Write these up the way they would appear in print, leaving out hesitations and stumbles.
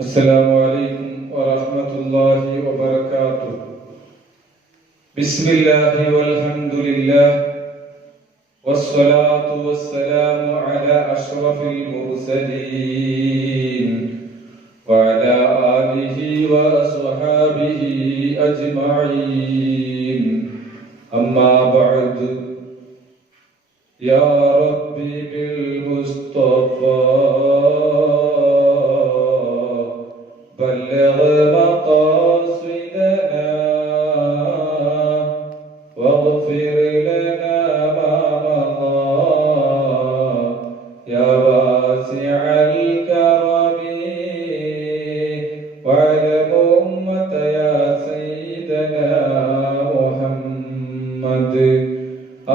السلام عليكم ورحمة الله وبركاته. بسم الله والحمد لله والصلاة والسلام على أشرف المرسلين وعلى آله وأصحابه أجمعين. أما بعد، يا ربي بالمصطفى بلغ مقاصدنا واغفر لنا ما مضى يا واسع الكرم واعلم أمة يا سيدنا محمد.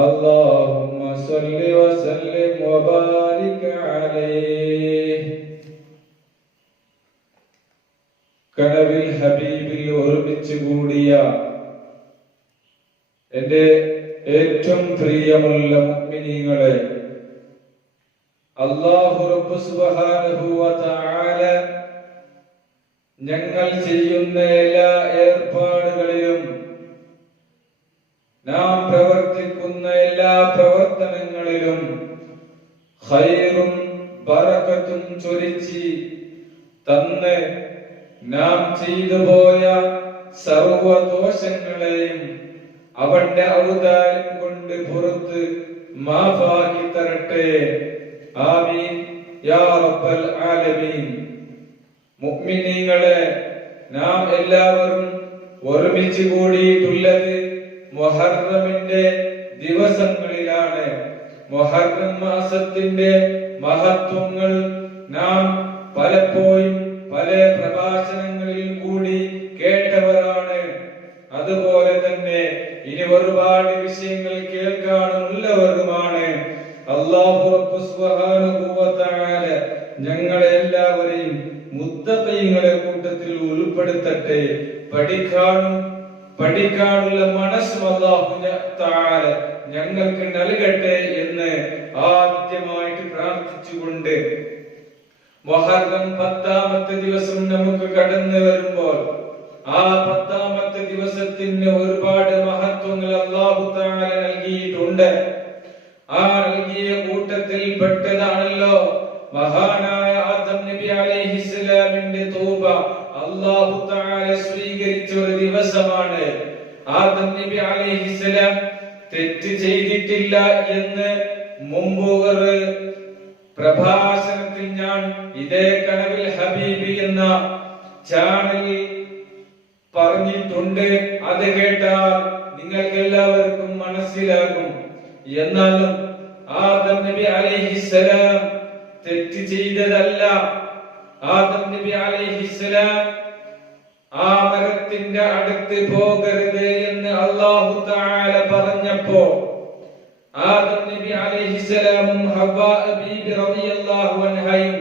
اللهم صل وسلم وبارك عليه. കനവിൽ ഹബീബിൽ ഒരുമിച്ച് കൂടിയ എന്റെ ഏറ്റവും പ്രിയമുള്ള മുഅ്മിനീങ്ങളെ, അല്ലാഹു റബ്ബ് സുബ്ഹാനഹു വ തആല ഞങ്ങൾ ചെയ്യുന്ന എല്ലാ ഏർപ്പാടുകളിലും നാം പ്രവർത്തിക്കുന്ന എല്ലാ പ്രവർത്തനങ്ങളിലും ഖൈറും ബറകത്തും ചൊരിച്ച് തന്ന് നാം ചെയ്തു പോയ സർവദോഷങ്ങളെയും അവന്റെ ഔദാര്യം കൊണ്ട് പുറത്ത് മാഫാക്കി തരട്ടെ. ആമീൻ യാ റബ്ബൽ ആലമീൻ. മുഅ്മിനീങ്ങളെ, നാം എല്ലാവരും ഒരുമിച്ച് കൂടിയിട്ടുള്ളത് മുഹറമിന്റെ ദിവസങ്ങളിലാണ്. മുഹറം മാസത്തിന്റെ മഹത്വങ്ങൾ നാം പലപ്പോഴും പല പ്രഭാഷണങ്ങളിൽ കൂടി കേട്ടവരാണ്. അതുപോലെ തന്നെ ഇനി ഒരുപാട് വിഷയങ്ങൾ കേൾക്കാനുള്ളവരുമാണ്. അല്ലാഹു റബ്ബ് സുബ്ഹാനഹു വ തആല ഞങ്ങളെ എല്ലാവരെയും മുത്തഖീങ്ങളെ കൂട്ടത്തിൽ ഉൾപ്പെടുത്തട്ടെ. പഠിക്കാനുള്ള മനസ്സും അല്ലാഹു തആല ഞങ്ങൾക്ക് നൽകട്ടെ എന്ന് ആദ്യമായിട്ട് പ്രാർത്ഥിച്ചുകൊണ്ട് മുഹറം 10-ാമത്തെ ദിവസം നമുക്ക് കടന്നു വരുമ്പോൾ ആ 10-ാമത്തെ ദിവസത്തിന് ഒരുപാട് മഹത്വങ്ങൾ അല്ലാഹു തആല നൽകിയിട്ടുണ്ട്. ആ നൽകിയ കൂട്ടത്തിൽ പെട്ടതാണല്ലോ മഹാനായ ആദം നബി അലൈഹിസ്സലാമിന്റെ തൗബ അല്ലാഹു തആല സ്വീകരിച്ച ഒരു ദിവസമാണ്. ആദം നബി അലൈഹിസ്സലാം തെറ്റ് ചെയ്തിട്ടില്ല എന്ന് മുമ്പ് ഒരു പ്രഭാഷണത്തിൽ ഞാൻ ഇതേ കനവിൽ ഹബീബി എന്ന ചാനലിൽ പറഞ്ഞിട്ടുണ്ട്. അത് കേട്ടാൽ നിങ്ങൾക്ക് എല്ലാവർക്കും മനസ്സിലാകും. എന്നാലും ആദം നബി അലൈഹിസ്സലാം തെറ്റ് ചെയ്തതല്ല. ആദം നബി അലൈഹിസ്സലാം ആ മരത്തിന്റെ അടുത്ത് പോകരുത് എന്ന് അല്ലാഹു തആല പറഞ്ഞപ്പോ ആദം നബി അലൈഹിസ്സലാമും ഹവ്വാ ബീബി റളിയല്ലാഹു അൻഹയും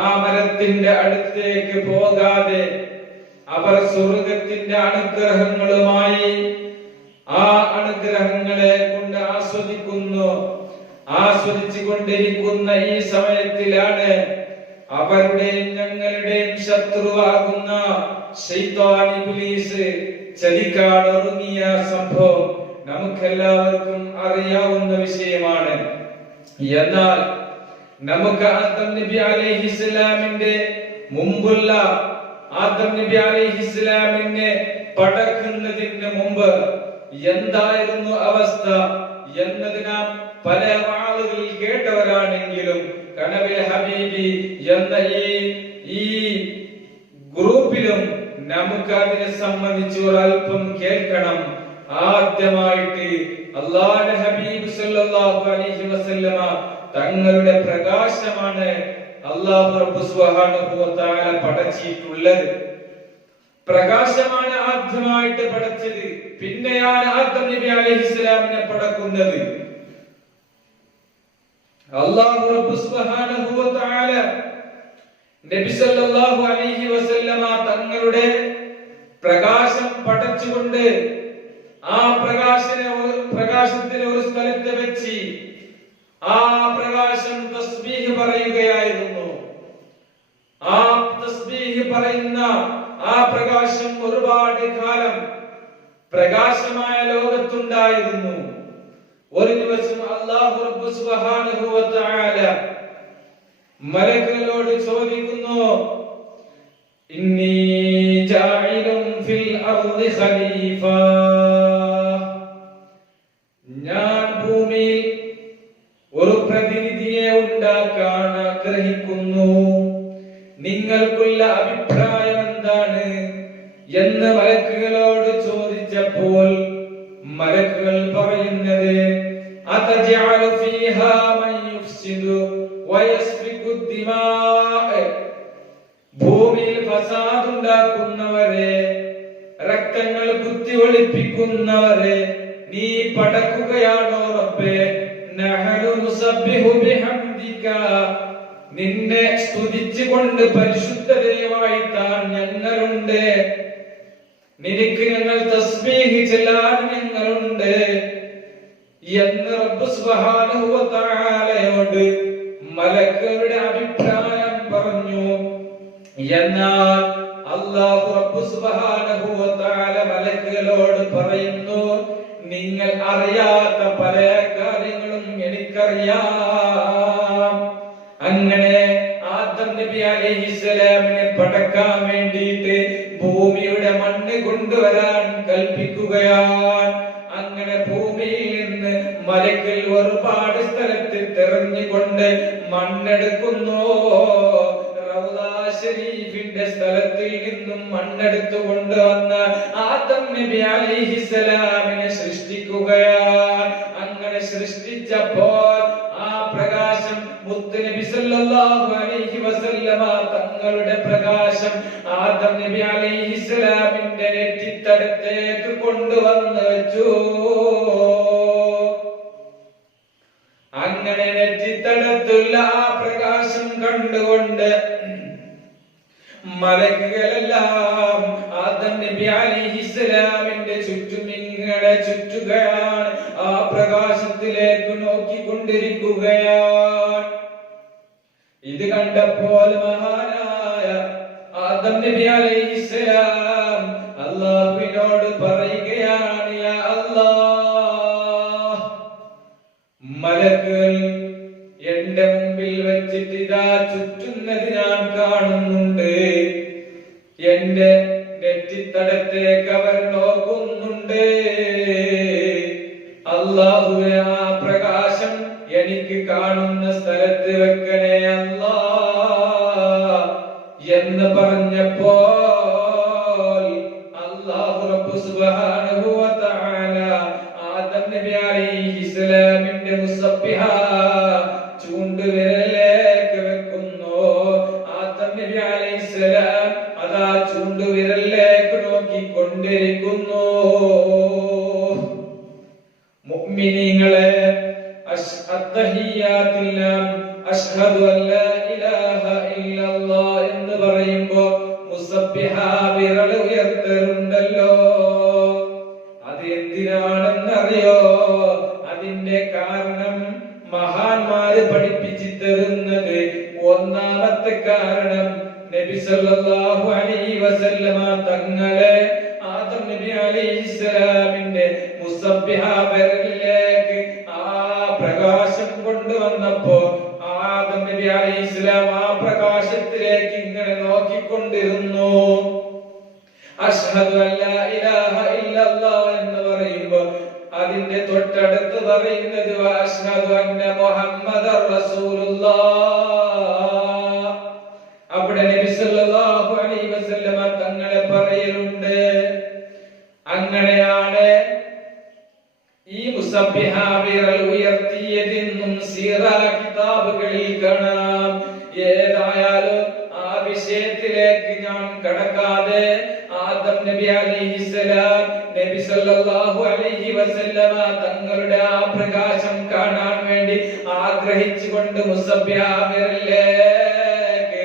ആ മരത്തിന്റെ അടുത്തേക്ക് പോകാതെ അവർ സ്വർഗ്ഗത്തിന്റെ അനുഗ്രഹങ്ങളുമായി ആ അനുഗ്രഹങ്ങളെ കൊണ്ട് ആസ്വദിച്ചു കൊണ്ടിരിക്കുന്ന ഈ സമയത്തിലാണ് അവരുടെയും ഞങ്ങളുടെയും ശത്രുവാകുന്ന ശൈത്താൻ ഇബ്ലീസ് ചതിക്കാനൊരുങ്ങിയ സംഭവം നമുക്കെല്ലാവർക്കും അറിയാവുന്ന വിഷയമാണ്. എന്നാൽ നമുക്ക് ആദം നബി അലൈഹിസ്സലാമിന്റെ മുമ്പുള്ള ആദം നബി അലൈഹിസ്സലാമിനെ പടക്കുന്നതിന് മുമ്പ് എന്തായിരുന്നു അവസ്ഥ എന്നത് നാം പല ആളുകളിൽ കേട്ടവരാണെങ്കിലും കനവിൽ ഹബീബി എന്ന ഈ ഗ്രൂപ്പിലും നമുക്ക് അതിനെ സംബന്ധിച്ച് ഒരൽപ്പം കേൾക്കണം. ആദ്യമായിട്ട് അല്ലാഹുവിന്റെ ഹബീബ് സല്ലല്ലാഹു അലൈഹി വസല്ലമ തങ്ങളുടെ പ്രകാശമാണ് അല്ലാഹു റബ്ബ് സുബ്ഹാനഹു വ തആല പടച്ചിട്ടുള്ളത്. പ്രകാശമാണ് ആദ്യമായിട്ട് പടച്ചത്. പിന്നെയാണ് ആദം നബി അലൈഹിസ്സലാമിനെ പടക്കുന്നത്. അല്ലാഹു റബ്ബ് സുബ്ഹാനഹു വ തആല നബി സല്ലല്ലാഹു അലൈഹി വസല്ലമ തങ്ങളുടെ പ്രകാശം പടച്ചുകൊണ്ട് ആ പ്രകാശത്തിന് ഒരു സ്ഥലത്ത് വെച്ച് ആ പ്രകാശം തസ്ബീഹ് പറയുകയായിരുന്നു. ആ തസ്ബീഹ് പറയുന്ന ആ പ്രകാശം ഒരുപാട് കാലം പ്രകാശമായ ലോകത്തുണ്ടായിരുന്നു. ഒരു ദിവസം അല്ലാഹു റബ്ബ് സുബ്ഹാനഹു വ തആല മലക്കുകളോട് ചോദിക്കുന്നു, ഇന്നി ജാഇലുൻ ഫിൽ അർളി ഖലീഫ, ഞാൻ ഭൂമിയിൽ ഒരു പ്രതിനിധിയെ ഉണ്ടാക്കാൻ ആഗ്രഹിക്കുന്നു, നിങ്ങൾക്കുള്ള അഭിപ്രായം എന്താണ് എന്ന് മലക്കുകളോട് ചോദിച്ചപ്പോൾ മലക്കുകൾ പറയുന്നത്, അതജഅലു ഫീഹാ മൻ യുഫ്സിദു വയസ്ഫികു ദിമാ, ഭൂമിയിൽ ഫസാദ് ഉണ്ടാക്കുന്നവരെ, രക്തങ്ങൾ കുത്തിയൊളിപ്പിക്കുന്നവരെ നീ പടക്കുകയാണോ റബ്ബേ? നഹനു നുസബ്ബിഹു ബിഹംദിക, നിന്നെ സ്തുതിച്ചുകൊണ്ട് പരിശുദ്ധതയുമായി താൻ ഞങ്ങളുണ്ട്, നിനക്ക് ഞങ്ങൾ തസ്ബീഹ് ചൊല്ലാൻ ഞങ്ങളുണ്ട് എന്ന് റബ്ബ് സുബ്ഹാനഹു വ തആലയോട് മലക്കുകളുടെ അഭിപ്രായം പറഞ്ഞു. എന്നാൽ അല്ലാഹു റബ്ബ് സുബ്ഹാനഹു വ തആല മലക്കുകളോട് പറയുന്നു, നിങ്ങൾ അറിയാത്ത പല കാര്യങ്ങളും എനിക്കറിയാം. അങ്ങനെ ആദം നബി അലൈഹിസ്സലാമിനെ പടക്കാൻ വേണ്ടിയിട്ട് ഭൂമിയുടെ മണ്ണ് കൊണ്ടുവരാൻ കൽപ്പിക്കുകയാണ്. അങ്ങനെ ഭൂമിയിൽ നിന്ന് മലക്കുകൾ ഒരുപാട് സ്ഥലത്ത് തെരഞ്ഞുകൊണ്ട് മണ്ണെടുക്കുന്നു. റൗളാ ശരീഫിന്റെ സ്ഥലത്തിൽ നിന്നും മണ്ണെടുത്തു കൊണ്ടുവന്ന് ആദം നബി അലൈഹിസ്സലാമിനെ സൃഷ്ടിക്കുകയാണ്. അങ്ങനെ സൃഷ്ടിച്ചപ്പോൾ ആ പ്രകാശം മുത്ത് നബി സല്ലല്ലാഹു അലൈഹി വസല്ലമ തങ്ങളുടെ പ്രകാശം ആദം നബി അലൈഹിസ്സലാമിന്റെ നെറ്റിത്തടത്തേക്ക് കൊണ്ടുവന്ന് വെച്ചു. അങ്ങനെ നെറ്റിത്തടത്തുള്ള ആ പ്രകാശം കണ്ടുകൊണ്ട് മലക്കുകളെല്ലാം ആദം നബി അലൈഹിസ്സലാമിന്റെ ചുറ്റും ഇങ്ങനെ ചുറ്റുകയാണ്, ആ പ്രകാശത്തിലേക്ക് നോക്കിക്കൊണ്ടിരിക്കുകയാണ്. ഇത് കണ്ടപ്പോൾ മഹാനായ ആദം നബി അലൈഹിസ്സലാം അല്ലാഹുവിനോട് പറയുകയാണ്, യാ അല്ലാഹ്, മലക്കുകൾ എന്റെ മുമ്പിൽ വെച്ചിട്ട് ഇതാ ചുറ്റുന്നത് ഞാൻ കാണുന്നുണ്ട്, എന്റെ നെറ്റിത്തടത്തേക്ക് അവർ നോക്കുന്നുണ്ട്. അല്ലാഹുവേ, ആ പ്രകാശം എനിക്ക് കാണുന്ന സ്ഥലത്ത് വെക്കണേ അല്ലാ എന്ന് പറഞ്ഞപ്പോൾ അല്ലാഹു റബ്ബ് സുബ്ഹാനഹു വ തആല ആദം നബി അലൈഹിസ്സലാമിന്റെ മുസബ്ബിഹ ചൂണ്ടുവിരലിലേക്ക് വെക്കുന്നു. ആദം നബി അലൈഹിസ്സലാം അതാ ചൂണ്ടുവിരലിലേക്ക് നോക്കിക്കൊണ്ടിരിക്കുന്നു. മുഅ്മിനീങ്ങളെ, അത്തഹിയ്യാത്തുല്ലാം അഷ്ഹദു അല്ലാ ഇലാഹ ഇല്ലല്ലാഹ് എന്ന് പറയുമ്പോൾ മുസബ്ബിഹ വിരൽ ഉയർത്തലുണ്ടല്ലോ. അത് എന്തിനാണെന്നറിയോ? അതിന്റെ കാരണം മഹാന്മാര് പഠിപ്പിച്ചു തരുന്നത്, ഒന്നാമത്തെ കാരണം നബി സല്ലല്ലാഹു അലൈഹി വസല്ലമ തങ്ങളെ ആദം നബി അലൈഹിസ്സലാമിന്റെ മുസബ്ബിഹ വിരലിലേക്ക് ആ പ്രകാശം കൊണ്ടുവന്നപ്പോ ആദം നബി അലൈഹിസ്സലാം ആ പ്രകാശത്തിലേക്ക് ഇങ്ങനെ നോക്കിക്കൊണ്ടിരുന്നു. അഷ്ഹദു അല്ലാ ഇലാഹ ഇല്ലല്ലാഹ് എന്ന് പറയുമ്പോൾ അതിന്റെ തൊട്ടടുത്ത് പറയുന്നത് അഷ്ഹദു അന്ന മുഹമ്മദർ റസൂലുള്ളാഹ്. അവിടെ നബി സല്ലല്ലാഹു അലൈഹി വസല്ലമ തങ്ങളെ പറയലുണ്ട്. അങ്ങനെയാണ് ഈ മുസബ്ബിഹ വിരൽ ഉയർത്തിയതെന്നും സീറ കിതാബുകളിൽ കാണാം. ഏതായാലും ആ വിഷയത്തിലേക്ക് ഞാൻ കടക്കാതെ ആദം നബി അലൈഹിസ്സലാം നബി സല്ലല്ലാഹു അലൈഹി വസല്ലമ തങ്ങളുടെ ആ പ്രകാശം കാണാൻ വേണ്ടി ആഗ്രഹിച്ചുകൊണ്ട് മുസബ്ബിഹ വിരലിലേക്ക്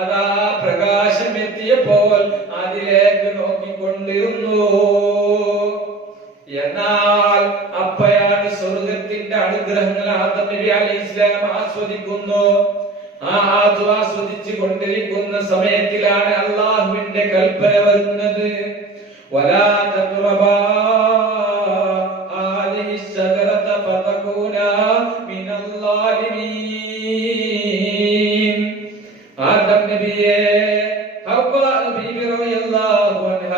അതാ പ്രകാശം എത്തിയപ്പോൾ അതിലേക്ക് നോക്കിക്കൊണ്ടിരുന്നു. എന്നാൽ അപ്പയാണ് സ്വർഗത്തിന്റെ അനുഗ്രഹങ്ങൾ ആദം നബി അലൈഹിസ്സലാം ആസ്വദിക്കുന്നു. ആസ്വദിച്ചു കൊണ്ടിരിക്കുന്ന സമയത്തിലാണ് അള്ളാഹുവിന്റെ കൽപ്പന വരുന്നത്. വലാ തഖറബാ ഹാദിഹി ശജറത ഫതകൂനാ മിനൽ ളാലിമീൻ. ആദം നബിയെ, ഹവ്വാ ബീവി റളിയല്ലാഹു അൻഹ,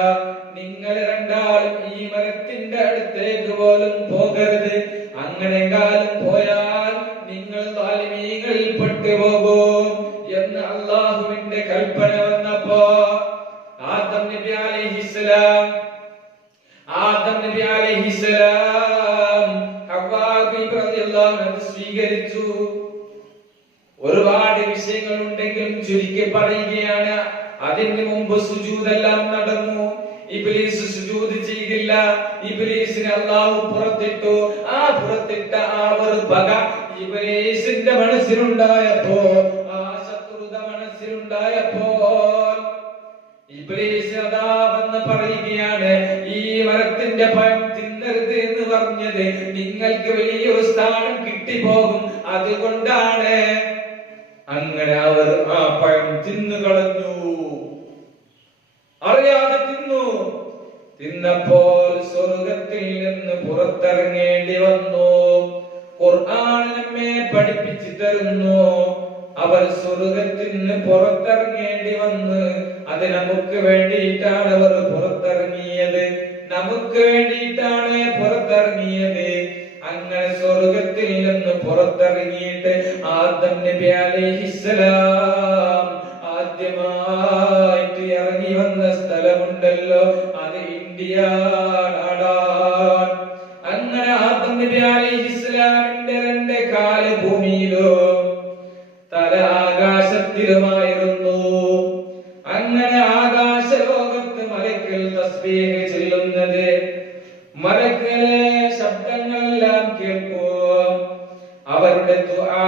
നിങ്ങൾ രണ്ടാളും ഈ മരത്തിന്റെ അടുത്തേക്ക് പോലും പോകരുത്. അങ്ങനെയെങ്കിലും പോയാൽ നിങ്ങൾ ളാലിമീങ്ങളിൽ പെട്ടുപോകും എന്ന് അള്ളാഹുവിന്റെ കൽപ്പന വന്നപ്പോ ആദം നബി അലൈഹിസ്സലാം ഹവ്വാ ബീവി റളിയല്ലാഹു അൻഹ സ്വീകരിച്ചു. ഒരുപാട് വിഷയങ്ങൾ ഉണ്ടെങ്കിലും ചുരുക്കി പറയുകയാണ്. അതിന് മുമ്പ് സുജൂദെല്ലാം നടന്നു. ഇബ്ലീസ് സുജൂദ് ചെയ്തില്ല. ഇബ്ലീസിനെ അല്ലാഹു പുറത്തിട്ടു. ആ പുറത്തിട്ട ആ ഒരു പക ഇബ്ലീസിന്റെ മനസ്സിലുണ്ടായപ്പോ, ആ ശത്രുത മനസ്സിലുണ്ടായപ്പോൾ ഇബ്ലീസ് അതാ വന്ന് പറയുകയാണ്, ഈ മരത്തിന്റെ പഴം തിന്നരുത് എന്ന് പറഞ്ഞത് നിങ്ങൾക്ക് വലിയൊരു സ്ഥാനം കിട്ടിപ്പോകും, അതുകൊണ്ടാണ്. അങ്ങനെ അവർ ആ പഴം തിന്നുകളഞ്ഞു. അറിയാതെ തിന്നപ്പോൾ സ്വർഗത്തിൽ നിന്ന് പുറത്തിറങ്ങേണ്ടി വന്നു. ഖുർആൻ നമ്മെ പഠിപ്പിച്ചു തരുന്നു, അവർ സ്വർഗത്തിൽ നിന്ന് പുറത്തിറങ്ങേണ്ടി വന്ന് അത് നമുക്ക് വേണ്ടിയിട്ടാണ് അവർ പുറത്തിറങ്ങിയത്. നമുക്ക് വേണ്ടിയിട്ടാണ് പുറത്തിറങ്ങിയത്. അങ്ങനെ സ്വർഗത്തിൽ നിന്ന് പുറത്തിറങ്ങിയിട്ട് ആദം നബി അലൈഹിസ്സലാം ആദ്യമായിട്ട് ഇറങ്ങി വന്ന സ്ഥലമുണ്ടല്ലോ, അത് ഇന്ത്യ നാടാണ്. അങ്ങനെ ആദം നബി അലൈഹിസ്സലാമിന്റെ 2 കാല് ഭൂമിയിലും തല ആകാശത്തിലുമായിരുന്നു. അങ്ങനെ ആകാശ ലോകത്ത് മലക്കുകൾ തസ്ബീഹ് ചൊല്ലുന്നത്, മലക്കുകളെ ശബ്ദങ്ങളെല്ലാം കേൾക്കും, അവരുടെ ദുആ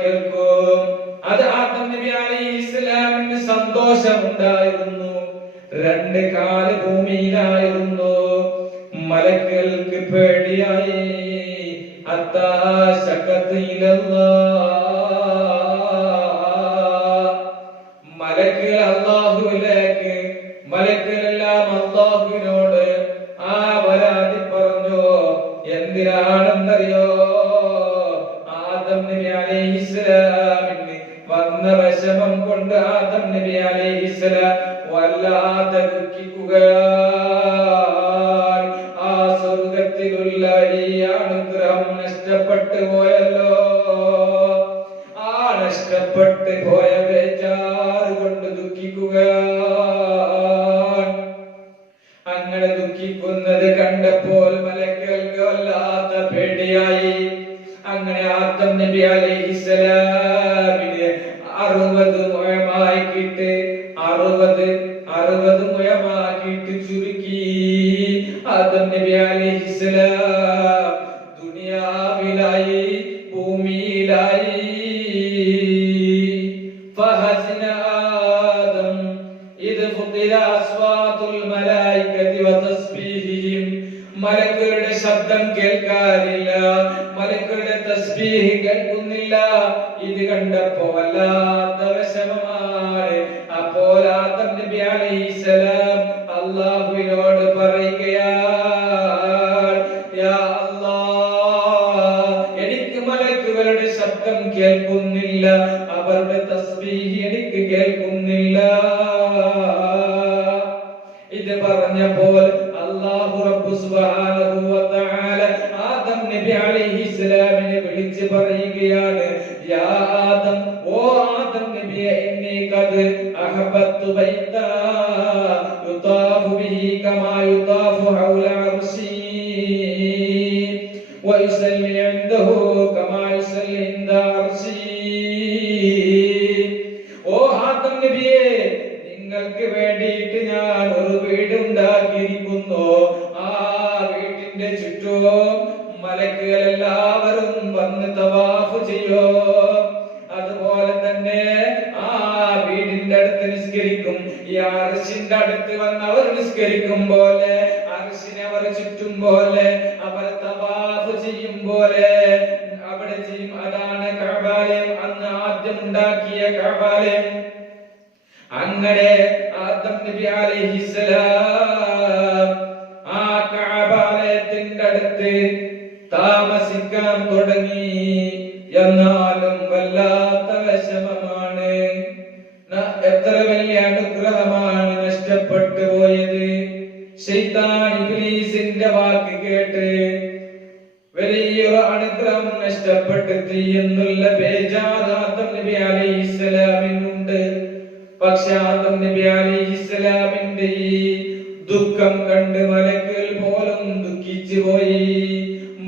കേൾക്കും. അത് ആദം നബി അലൈഹിസ്സലാമിന് സന്തോഷമുണ്ടായിരുന്നു. 2 കാല് ഭൂമിയിലായിരുന്നു. മലക്കുകൾക്ക് പേടിയായി. ഹത്താ ശഖത്ത് ഇലല്ലാഹ്, മലക്കുകൾ അല്ലാഹുവിലേക്ക്, മലക്കുകളെല്ലാം അല്ലാഹുവിനോട് ആ പരാതി പറഞ്ഞു. എന്തിനാണെന്നറിയോ? ആദം നബി അലൈഹിസ്സലാമിന് വന്ന വിഷമം കൊണ്ട് ആദം നബി അലൈഹിസ്സലാം വല്ലാതെ ദുഃഖിക്കുകയാണ്. ആ സ്വർഗത്തിലുള്ള വലിയ അനുഗ്രഹം നഷ്ടപ്പെട്ടു പോയല്ലോ. ആ നഷ്ടപ്പെട്ടു പോയ ബേജാറ് കൊണ്ട് ദുഃഖിക്കുകയാണ്. അങ്ങനെ ദുഃഖിക്കുന്നത് കണ്ടപ്പോൾ മലക്കുകൾക്ക് വല്ലാത്ത പേടിയായി. അങ്ങനെ ആദം നബി അലൈഹിസ്സലാമിന് 60 മുഴമാക്കിയിട്ട് 60 മുഴമാക്കിയിട്ട് ചുരുക്കി. ആദം നബി അലൈഹിസ്സലാം ദുനിയാവിലായി, ഭൂമിയിലായി. ഫഹസിന ആദം ഇദ് ഫുഖില അസ്വാതുൽ മലായികതി വതസ്ബീഹിഹിം, മലക്കുകളുടെ ശബ്ദം കേൾക്കാനില്ല, മലക്കുകളുടെ തസ്ബീഹ് കേൾക്കുന്നില്ല. ഇത് കണ്ടപ്പോ വല്ലാത്ത വിഷമമാണ്. അപ്പോൾ ആദം നബി അലൈഹിസ്സലാം അല്ലാഹുവിനോട് പറയുകയാണ്, യാ അല്ലാഹ്, എനിക്ക് മലക്കുകളുടെ ശബ്ദം കേൾക്കുന്നില്ല, അവരുടെ തസ്ബീഹ് എനിക്ക് കേൾക്കുന്നില്ല. ഇത് പറഞ്ഞപ്പോൾ അല്ലാഹു റബ്ബു സുബ്ഹാനഹു വ തആല ആദം നബി അലൈഹിസ്സലാമിനെ വിളിച്ച് പറയുകയാണ്, യാ ആദം, ഓ ആദം നബിയെ, ഇന്നി ഖദ് അഹബത്തു ബൈതാ യുതാഫു ബിഹി കമാ യുതാഫു ഹൗല അർശി വയുസല്ലി ഇൻദഹു കമാ യുസല്ലി ഇൻദ അർശി. ഓ ആദം നബിയെ, നിങ്ങൾക്ക് വേണ്ടിയിട്ട് ഞാൻ ഒരു വീട് ഉണ്ടാക്കിയിരിക്കുന്നു. ആ വീട്ടിന്റെ ചുറ്റും മലക്കുകൾ എല്ലാവരും വന്ന് തവാഫ് ചെയ്യോ. അതുപോലെ തന്നെ ആ വീടിന്റെ അടുത്ത് നിസ്കരിക്കും. ഈ അർശിന്റെ അടുത്ത് വന്ന് അവർ നിസ്കരിക്കും പോലെ, അർശിനെ അവർ ചുറ്റും പോലെ, അവർ തവാഫ് ചെയ്യും പോലെ അവിടെ ചെയ്യും. അതാണ് കഅബാലയം അന്ന് ആദ്യം ഉണ്ടാക്കിയ കഅബയിലെ അങ്ങനെ ആദം നബി അലൈഹിസ്സലാം ആ കഅബയുടെ അടുത്ത് താമസിക്കാൻ തുടങ്ങി. എന്നാലും വല്ലാത്ത വിഷമമാണ്. എത്ര വലിയ അനുഗ്രഹമാണ് നഷ്ടപ്പെട്ടു പോയത്. ശൈത്താൻ ഇബ്ലീസിന്റെ വാക്ക് കേട്ട് വലിയൊരു അനുഗ്രഹം നഷ്ടപ്പെട്ട് എന്നുള്ള ബേജാർ ആദം നബി അലൈഹിസ്സലാമിനുണ്ട്. പക്ഷെ ആദം നബി അലൈഹിസ്സലാമിന്റെ ഈ ദുഃഖം കണ്ട് മലക്കുകൾ പോലും ദുഃഖിച്ചു പോയി.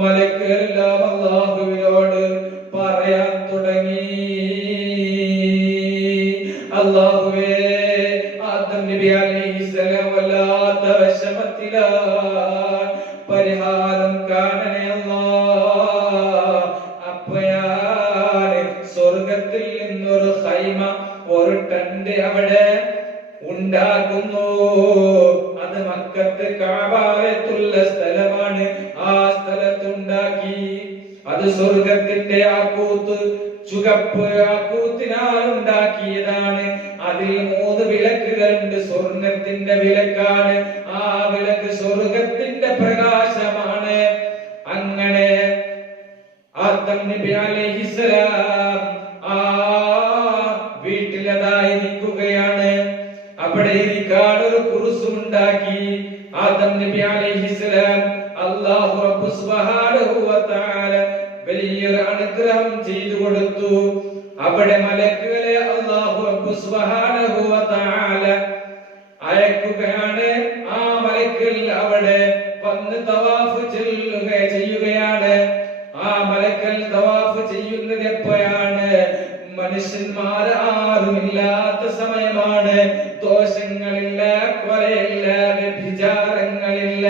മലക്കുകളെല്ലാം അല്ലാഹുവിനോട് പറയാൻ തുടങ്ങി, അല്ലാഹുവേ, ആദം നബി അലൈഹിസ്സലാം വല്ലാത്ത വിഷമത്തിലാണ്, പരിഹാരം കാണണേ അല്ലാഹ്. അപ്പോഴാണ് സ്വർഗത്തിൽ നിന്നൊരു ഖൈമ, ഒരു ടെന്റ് അവിടെ ഉണ്ടാക്കുന്നു. അത് മക്കത്ത് കഅബയിലുള്ള സ്ഥലമാണ്. ആ സ്ഥലത്തുണ്ടാക്കി. അത് സ്വർഗത്തിന്റെ ആക്കൂത്ത്, ചുവപ്പ് ആക്കൂത്തിനാൽ ഉണ്ടാക്കിയതാണ്. അതിൽ 3 വിളക്കുകളുണ്ട്. സ്വർണത്തിന്റെ വിളക്കാണ്. ആ വിളക്ക് സ്വർഗത്തിന്റെ പ്രകാശമാണ്. അങ്ങനെ ആദം നബി അലൈഹിസ്സലാം ആ വീട്ടിലതായിരിക്കുകയാണ്. അവിടെ ഇരിക്കാൻ ഒരു കുർസിയുണ്ടാക്കി. ആദം നബി അലൈഹിസ്സലാം അല്ലാഹു റബ്ബു സുബ്ഹാനഹു വ തആല വലിയൊരു അനുഗ്രഹം ചെയ്തു കൊടുത്തു. അവിടെ മലക്കുകളെ അല്ലാഹു റബ്ബു സുബ്ഹാനഹു വ തആല അയക്കുകയാണ്. ആ മലക്കുകൾ അവിടെ വന്ന് തവാഫ് ചെയ്യുകയാണ്. ആ മലക്കുകൾ തവാഫ് ചെയ്യുന്നത് എപ്പോഴാണ്? മനുഷ്യന്മാർ ആരുമില്ലാത്ത സമയമാണ്. ദോഷങ്ങളില്ല, കൊലയില്ല, വ്യഭിചാരങ്ങളില്ല,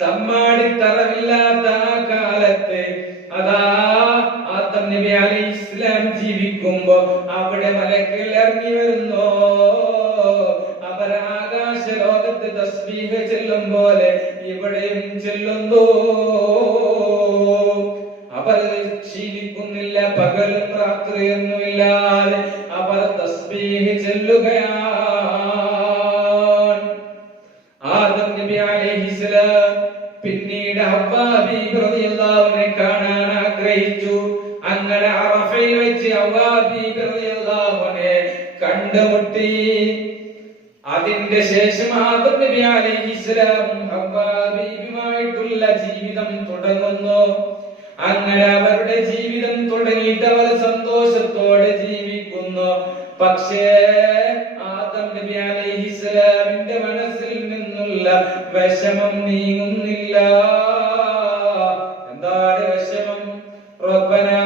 തമ്മാടിത്തരമില്ലാത്ത ആ കാലത്ത് അതാ ആദം നബി അലൈഹിസ്സലാം ജീവിക്കുമ്പോ അവിടെ മലക്കുകൾ ഇറങ്ങി വരുന്നു. അവർ ആകാശ ലോകത്ത് തസ്ബീഹ് ചെല്ലും പോലെ ഇവിടെയും ചെല്ലുന്നു. അവർ ക്ഷീണിക്കുന്നില്ല. പകലും രാത്രിയൊന്നുമില്ലാതെ അവർ തസ്ബീഹ് ചെല്ലുകയാണ്. ആദം നബി അലൈഹിസ്സലാം പിന്നീട് ഹവ്വാ ബീബി റളിയല്ലാഹു അൻഹയെ കാണാൻ ആഗ്രഹിച്ചു. അങ്ങനെ അറഫയിൽ വെച്ച് ഹവ്വാ ബീബി റളിയല്ലാഹു അൻഹയെ കണ്ടുമുട്ടി. അതിന്റെ ശേഷം ആദം നബി അലൈഹിസ്സലാം ഹവ്വാ ബീബിയുമായിട്ടുള്ള ജീവിതം തുടങ്ങുന്നു. അങ്ങനെ അവരുടെ ജീവിതം തുടങ്ങിയിട്ട് അവർ സന്തോഷത്തോടെ ജീവിക്കുന്നു. പക്ഷേ ആദം നബി അലൈഹിസ്സലാമിന്റെ മനസ്സിൽ നിന്നുള്ള വിഷമം നീങ്ങുന്നില്ല. എന്താണ് വിഷമം? റബ്ബനാ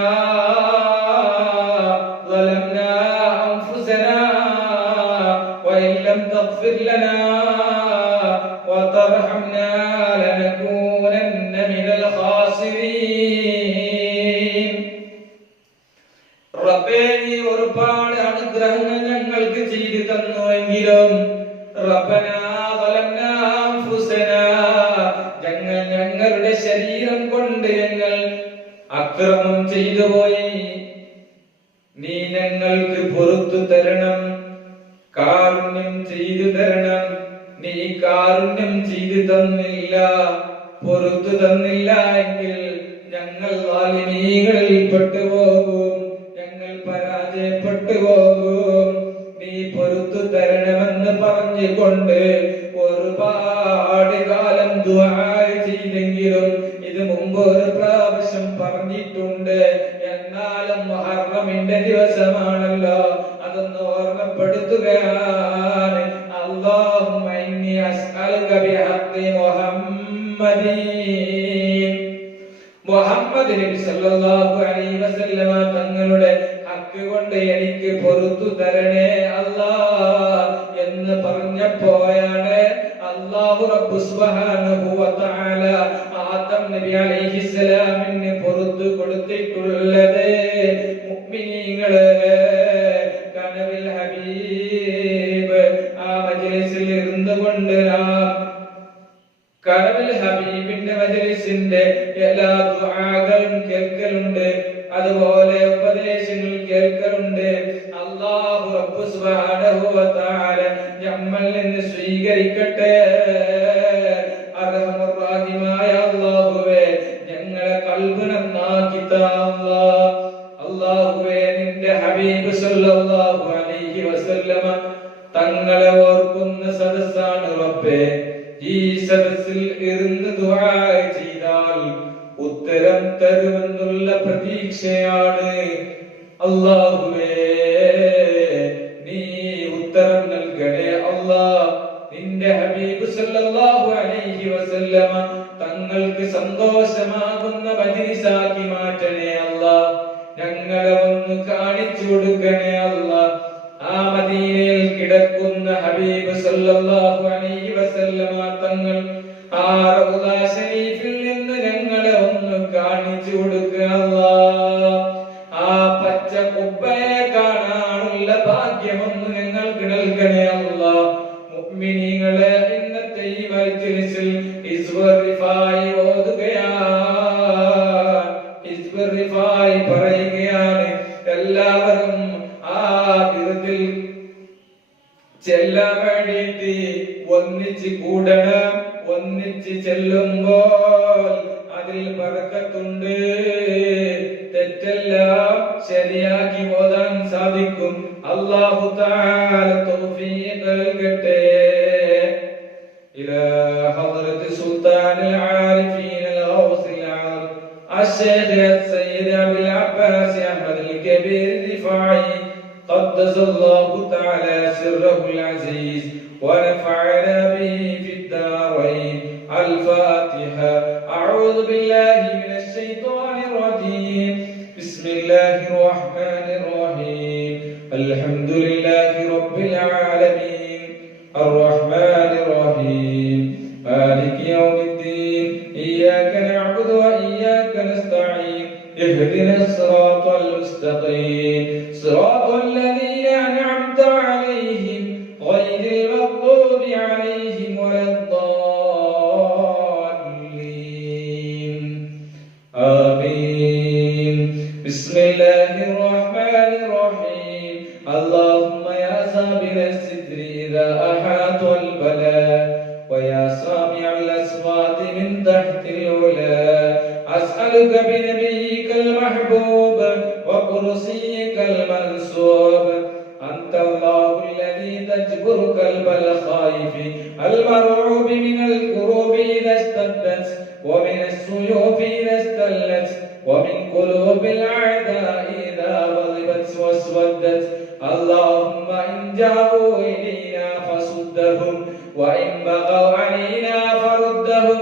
ളലംനാ അൻഫുസനാ വഇൻ ലം തഗ്ഫിർ ലനാ വതർഹംനാ ലനകൂനന്ന മിനൽ ഖാസിരീൻ. റബ്ബേ, നീ ഒരുപാട് അനുഗ്രഹങ്ങൾ ഞങ്ങൾക്ക് ചെയ്തു തന്നുവെങ്കിലും റബ്ബനാ ളലംനാ അൻഫുസനാ, ഞങ്ങളുടെ ശരീരം കൊണ്ട് ഞങ്ങൾ അക്രമം ചെയ്തു പോയി. നീ ഞങ്ങൾക്ക് പൊറുത്തു തരണം, കാരുണ്യം ചെയ്തു തരണം. നീ കാരുണ്യം ചെയ്തു തന്നില്ല, പൊറുത്തു തന്നില്ല എങ്കിൽ ഞങ്ങൾ വാലിനീകളിൽ പെട്ടുപോകും, ഞങ്ങൾ പരാജയപ്പെട്ടു പോകും. നീ പൊറുത്തു തരണമെന്ന് പറഞ്ഞുകൊണ്ട് ഒരുപാട് കാലം ദുആ ചെയ്തെങ്കിലും ഇത് മുമ്പ് ഒരു പ്രാവശ്യം പറഞ്ഞിട്ടുണ്ട്. എന്നാലും മുഹറമിന്റെ ദിവസമാണല്ലോ, അതൊന്ന് ഓർമ്മപ്പെടുത്തുകയാണ്. അല്ലാഹുമ്മ ഇന്നി അസ്അലുക ബിഹഖി മുഹമ്മദീൻ, മുഹമ്മദ് നബി സല്ലല്ലാഹു അലൈഹി വസല്ലമ തങ്ങളുടെ ഹക്ക് കൊണ്ട് എനിക്ക് പൊറുത്തു തരണേ അല്ലാഹ് എന്ന് പറഞ്ഞപ്പോഴാണ് അല്ലാഹു റബ്ബു സുബ്ഹാനഹു വ തആല ആദം നബി അലൈഹിസ്സലാമിന് പൊറുത്തു കൊടുത്തിട്ടുള്ളത്. മുഅ്മിനീങ്ങളെ, കനവിൽ ഹബീബ് ആ മജ്ലിസിൽ ഇരുന്നുകൊണ്ട് കനവിൽ ഹബീബിന്റെ മജ്ലിസിന്റെ എല്ലാ ദുആകളും കേൾക്കലുണ്ട്, അതുപോലെ ഉപദേശങ്ങൾ കേൾക്കലുണ്ട്. സുബ്ഹാനഹു വ തആല നമ്മളിൽ നിന്ന് സ്വീകരിക്കട്ടെ. അർഹമർ റഹീമായ അല്ലാഹുവേ, ഞങ്ങളെ ഖൽബ് നന്നാക്കി താ അല്ലാഹുവേ. നിന്റെ ഹബീബ് സല്ലല്ലാഹു അലൈഹി വസല്ലമ തങ്ങളെ ഓർക്കുന്ന സദസ്സാണ് റബ്ബേ. ഈ സദസ്സിൽ ഇരുന്ന് ദുആ ചെയ്താൽ ഉത്തരം തരുമെന്നുള്ള പ്രതീക്ഷയാണ്. അല്ലാഹുവേ, നീ ഉത്തരം നൽകണേ അല്ലാഹ്. നിന്റെ ഹബീബ് സല്ലല്ലാഹു അലൈഹി വസല്ലമ തങ്ങൾക്ക് സന്തോഷമാകുന്ന മജ്ലിസാക്കി മാറ്റണേ അല്ലാഹ്. ഞങ്ങളെ ഒന്ന് കാണിച്ചു കൊടുക്കണേ അല്ലാഹ്. ആ മദീനയിൽ കിടക്കുന്ന ഹബീബ് സല്ലല്ലാഹു അലൈഹി വസല്ലമ തങ്ങൾ ആ റൗള ശരീഫിൽ നിന്ന് ഞങ്ങളെ ഒന്ന് കാണിച്ചു കൊടുക്കുക അല്ലാഹ്. ആ പച്ച കുബ്ബയെ കാണാനുള്ള ഭാഗ്യമൊന്ന് ഞങ്ങൾക്ക് നൽകണേ അല്ലാഹ്. മുഅ്മിനീങ്ങളെ, ഇന്നത്തെ ഈ മജ്ലിസിൽ ഹിസ്ബുർ റിഫായി ഓതുകയാണ്, ഹിസ്ബുർ റിഫായി പറയുകയാണ്. എല്ലാവരും ആ വിറുദിൽ ചെല്ലാൻ വേണ്ടിയിട്ട് ഒന്നിച്ച് കൂടണം. ഒന്നിച്ച് ചെല്ലുമ്പോൾ അതിൽ ബറക്കത്തുണ്ട്. തെറ്റെല്ലാം ശരിയാക്കി ഓതാൻ സാധിക്കും. അല്ലാഹു തആല തൗഫീഖ് നൽകട്ടെ. ഇലാ ഹദ്റത്തി സുൽത്താനിൽ ആരിഫീൻ അൽ-ഗൗസിൽ ആലം അശ്ശൈഖ് സയ്യിദ് അബുൽ അബ്ബാസ് അഹ്മദ് അൽ-കബീർ റിഫായി قدس الله تعالى سره العزيز ونفعنا به في الدارين. الفاتحة. أعوذ بالله من الشيطان الرجيم. بسم الله الرحمن الرحيم. الحمد لله رب العالمين الرحمن الرحيم مالك يوم الدين. إياك نعبد وإياك نستعين. اهدنا الصراط المستقيم صراط الذين أنعمت عليهم غير المغضوب عليهم ولا الضالين. آمين. بسم الله الرحمن الرحيم. اللهم يا سابر الستر إذا أحاط البلاء ويا سامع الأصوات من تحت العلا، أسألك بنبيك المحبوب وكرسيك المنصوب. أنت الله الذي تجبر قلب الخائف المرعوب من الكروب إذا اشتدت ومن السيوف إذا استلت ومن قلوب الأعداء إذا غضبت واسودت. اللهم إن جاءوا إلينا فصدهم وإن بغوا علينا فردهم.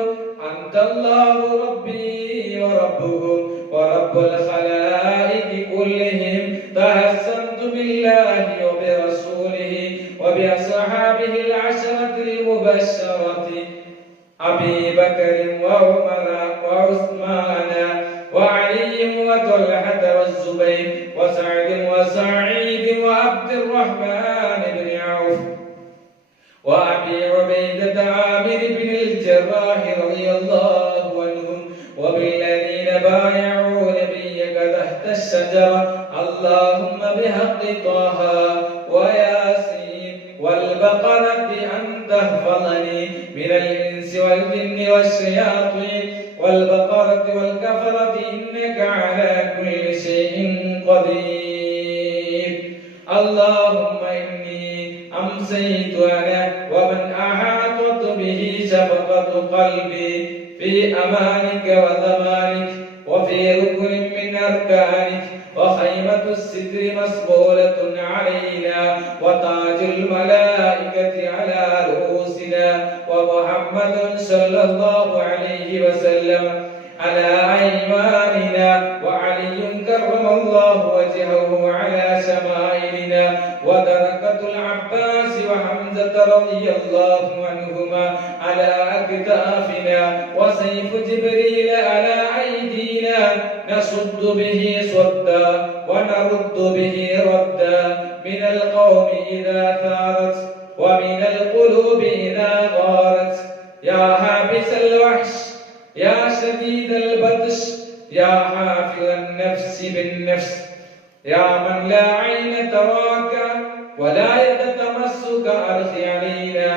أنت الله ربي وربهم ورب الخلائق كلهم. تحسنت بالله وبرسوله وبأصحابه العشرة المبشرة أبي بكر وعمر وعثمان وعلي وطلحة والزبير وسعد وسعيد وعبد الرحمن بن عوف وأبي عبيدة عامر بن الجراح رضي الله عنهم وبالذين بايعوا نبيك تحت الشجرة. اللهم بحق طه وياسين والبقرة أن تحفظني من الإنس والجن والشياطين والبقرة والكفرة إنك على كل شيء قدير. اللهم إني أمسيت أنا ومن أحاطت به شفقة قلبي في أمانك وضمانك وفي ركن من أركانك وخيمة الستر مسبولة علينا وتاج الملائكة على رؤوسنا ومحمد صلى الله عليه وسلم على أيماننا وعلي كرم الله وجهه على شمائلنا ودركة العباس وحمزة رضي الله عنهما على أكتافنا وسيف جبريل على أيدينا نصد به صدا ونرد به ردا من القوم إذا ثارت ومن القلوب إذا غارت. يا حابس الوحش يا شديد البطش يا حافظ النفس بالنفس يا من لا عين تراك ولا يتمسك أرخي علينا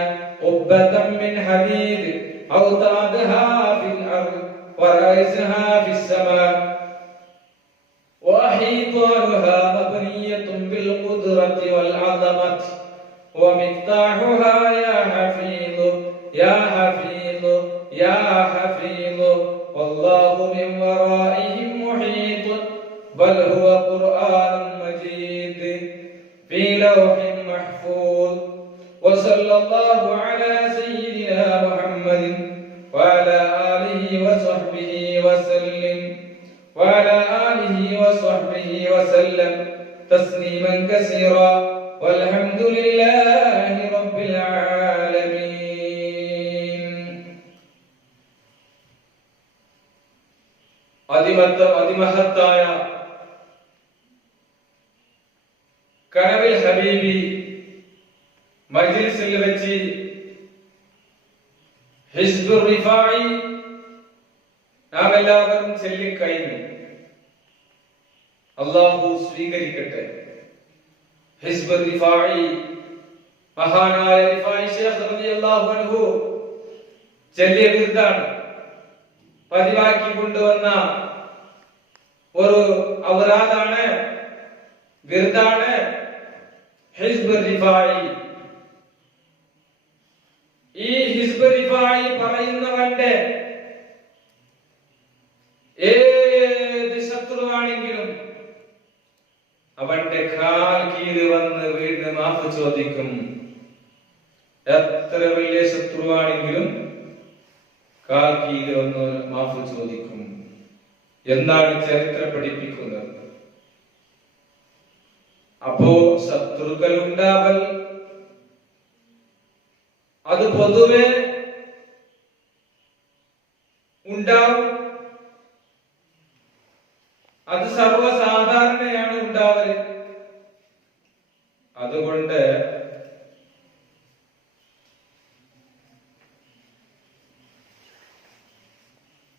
قبة من حديد أوتادها في الأرض ورئيسها في السماء وحيطانها مبنية بالقدرة والعظمة ومفتاحها يا حفيظ يا حفيظ يا حفيظ والله من ورائهم محيط بل هو قرآن مجيد في لوح محفوظ وصلى الله على سيدنا محمد وعلى آله وصحبه وسلم وعلى آله وصحبه وسلم تسليما كثيرا والحمد لله رب العالمين. അതിമഹത്തായ കനവിൽ ഹബീബി മജ്ലിസിൽ വെച്ച് ഹിസ്ബുർ റിഫായി നാം എല്ലാവരും ചൊല്ലിക്കഴിഞ്ഞു. അല്ലാഹു സ്വീകരിക്കട്ടെ. ഹിസ്ബുർ റിഫായി മഹാനായ റിഫായി ശൈഖ് റളിയല്ലാഹു അൻഹു ചൊല്ലിയ വിർദാണ്, പതിവാക്കി കൊണ്ടുവന്ന ഒരു ഔറാദാണ്, വിർദാണ് ഹിസ്ബുർ റിഫായി. ഈ ഹിസ്ബുർ റിഫായി പറയുന്നവന്റെ ഏത് ശത്രുവാണെങ്കിലും അവന്റെ കാൽ കീഴിൽ വന്ന് വീണ് മാഫ് ചോദിക്കും. എത്ര വലിയ ശത്രുവാണെങ്കിലും കാൽ കീഴിൽ വന്ന് മാഫ് ചോദിക്കും എന്നാണ് ചരിത്രം പഠിപ്പിക്കുന്നത്. അപ്പോ ശത്രുക്കൾ ഉണ്ടാവൽ അത് പൊതുവെ ഉണ്ടാവും, അത് സർവ്വസാധാരണയാണ് ഉണ്ടാവല്. അതുകൊണ്ട്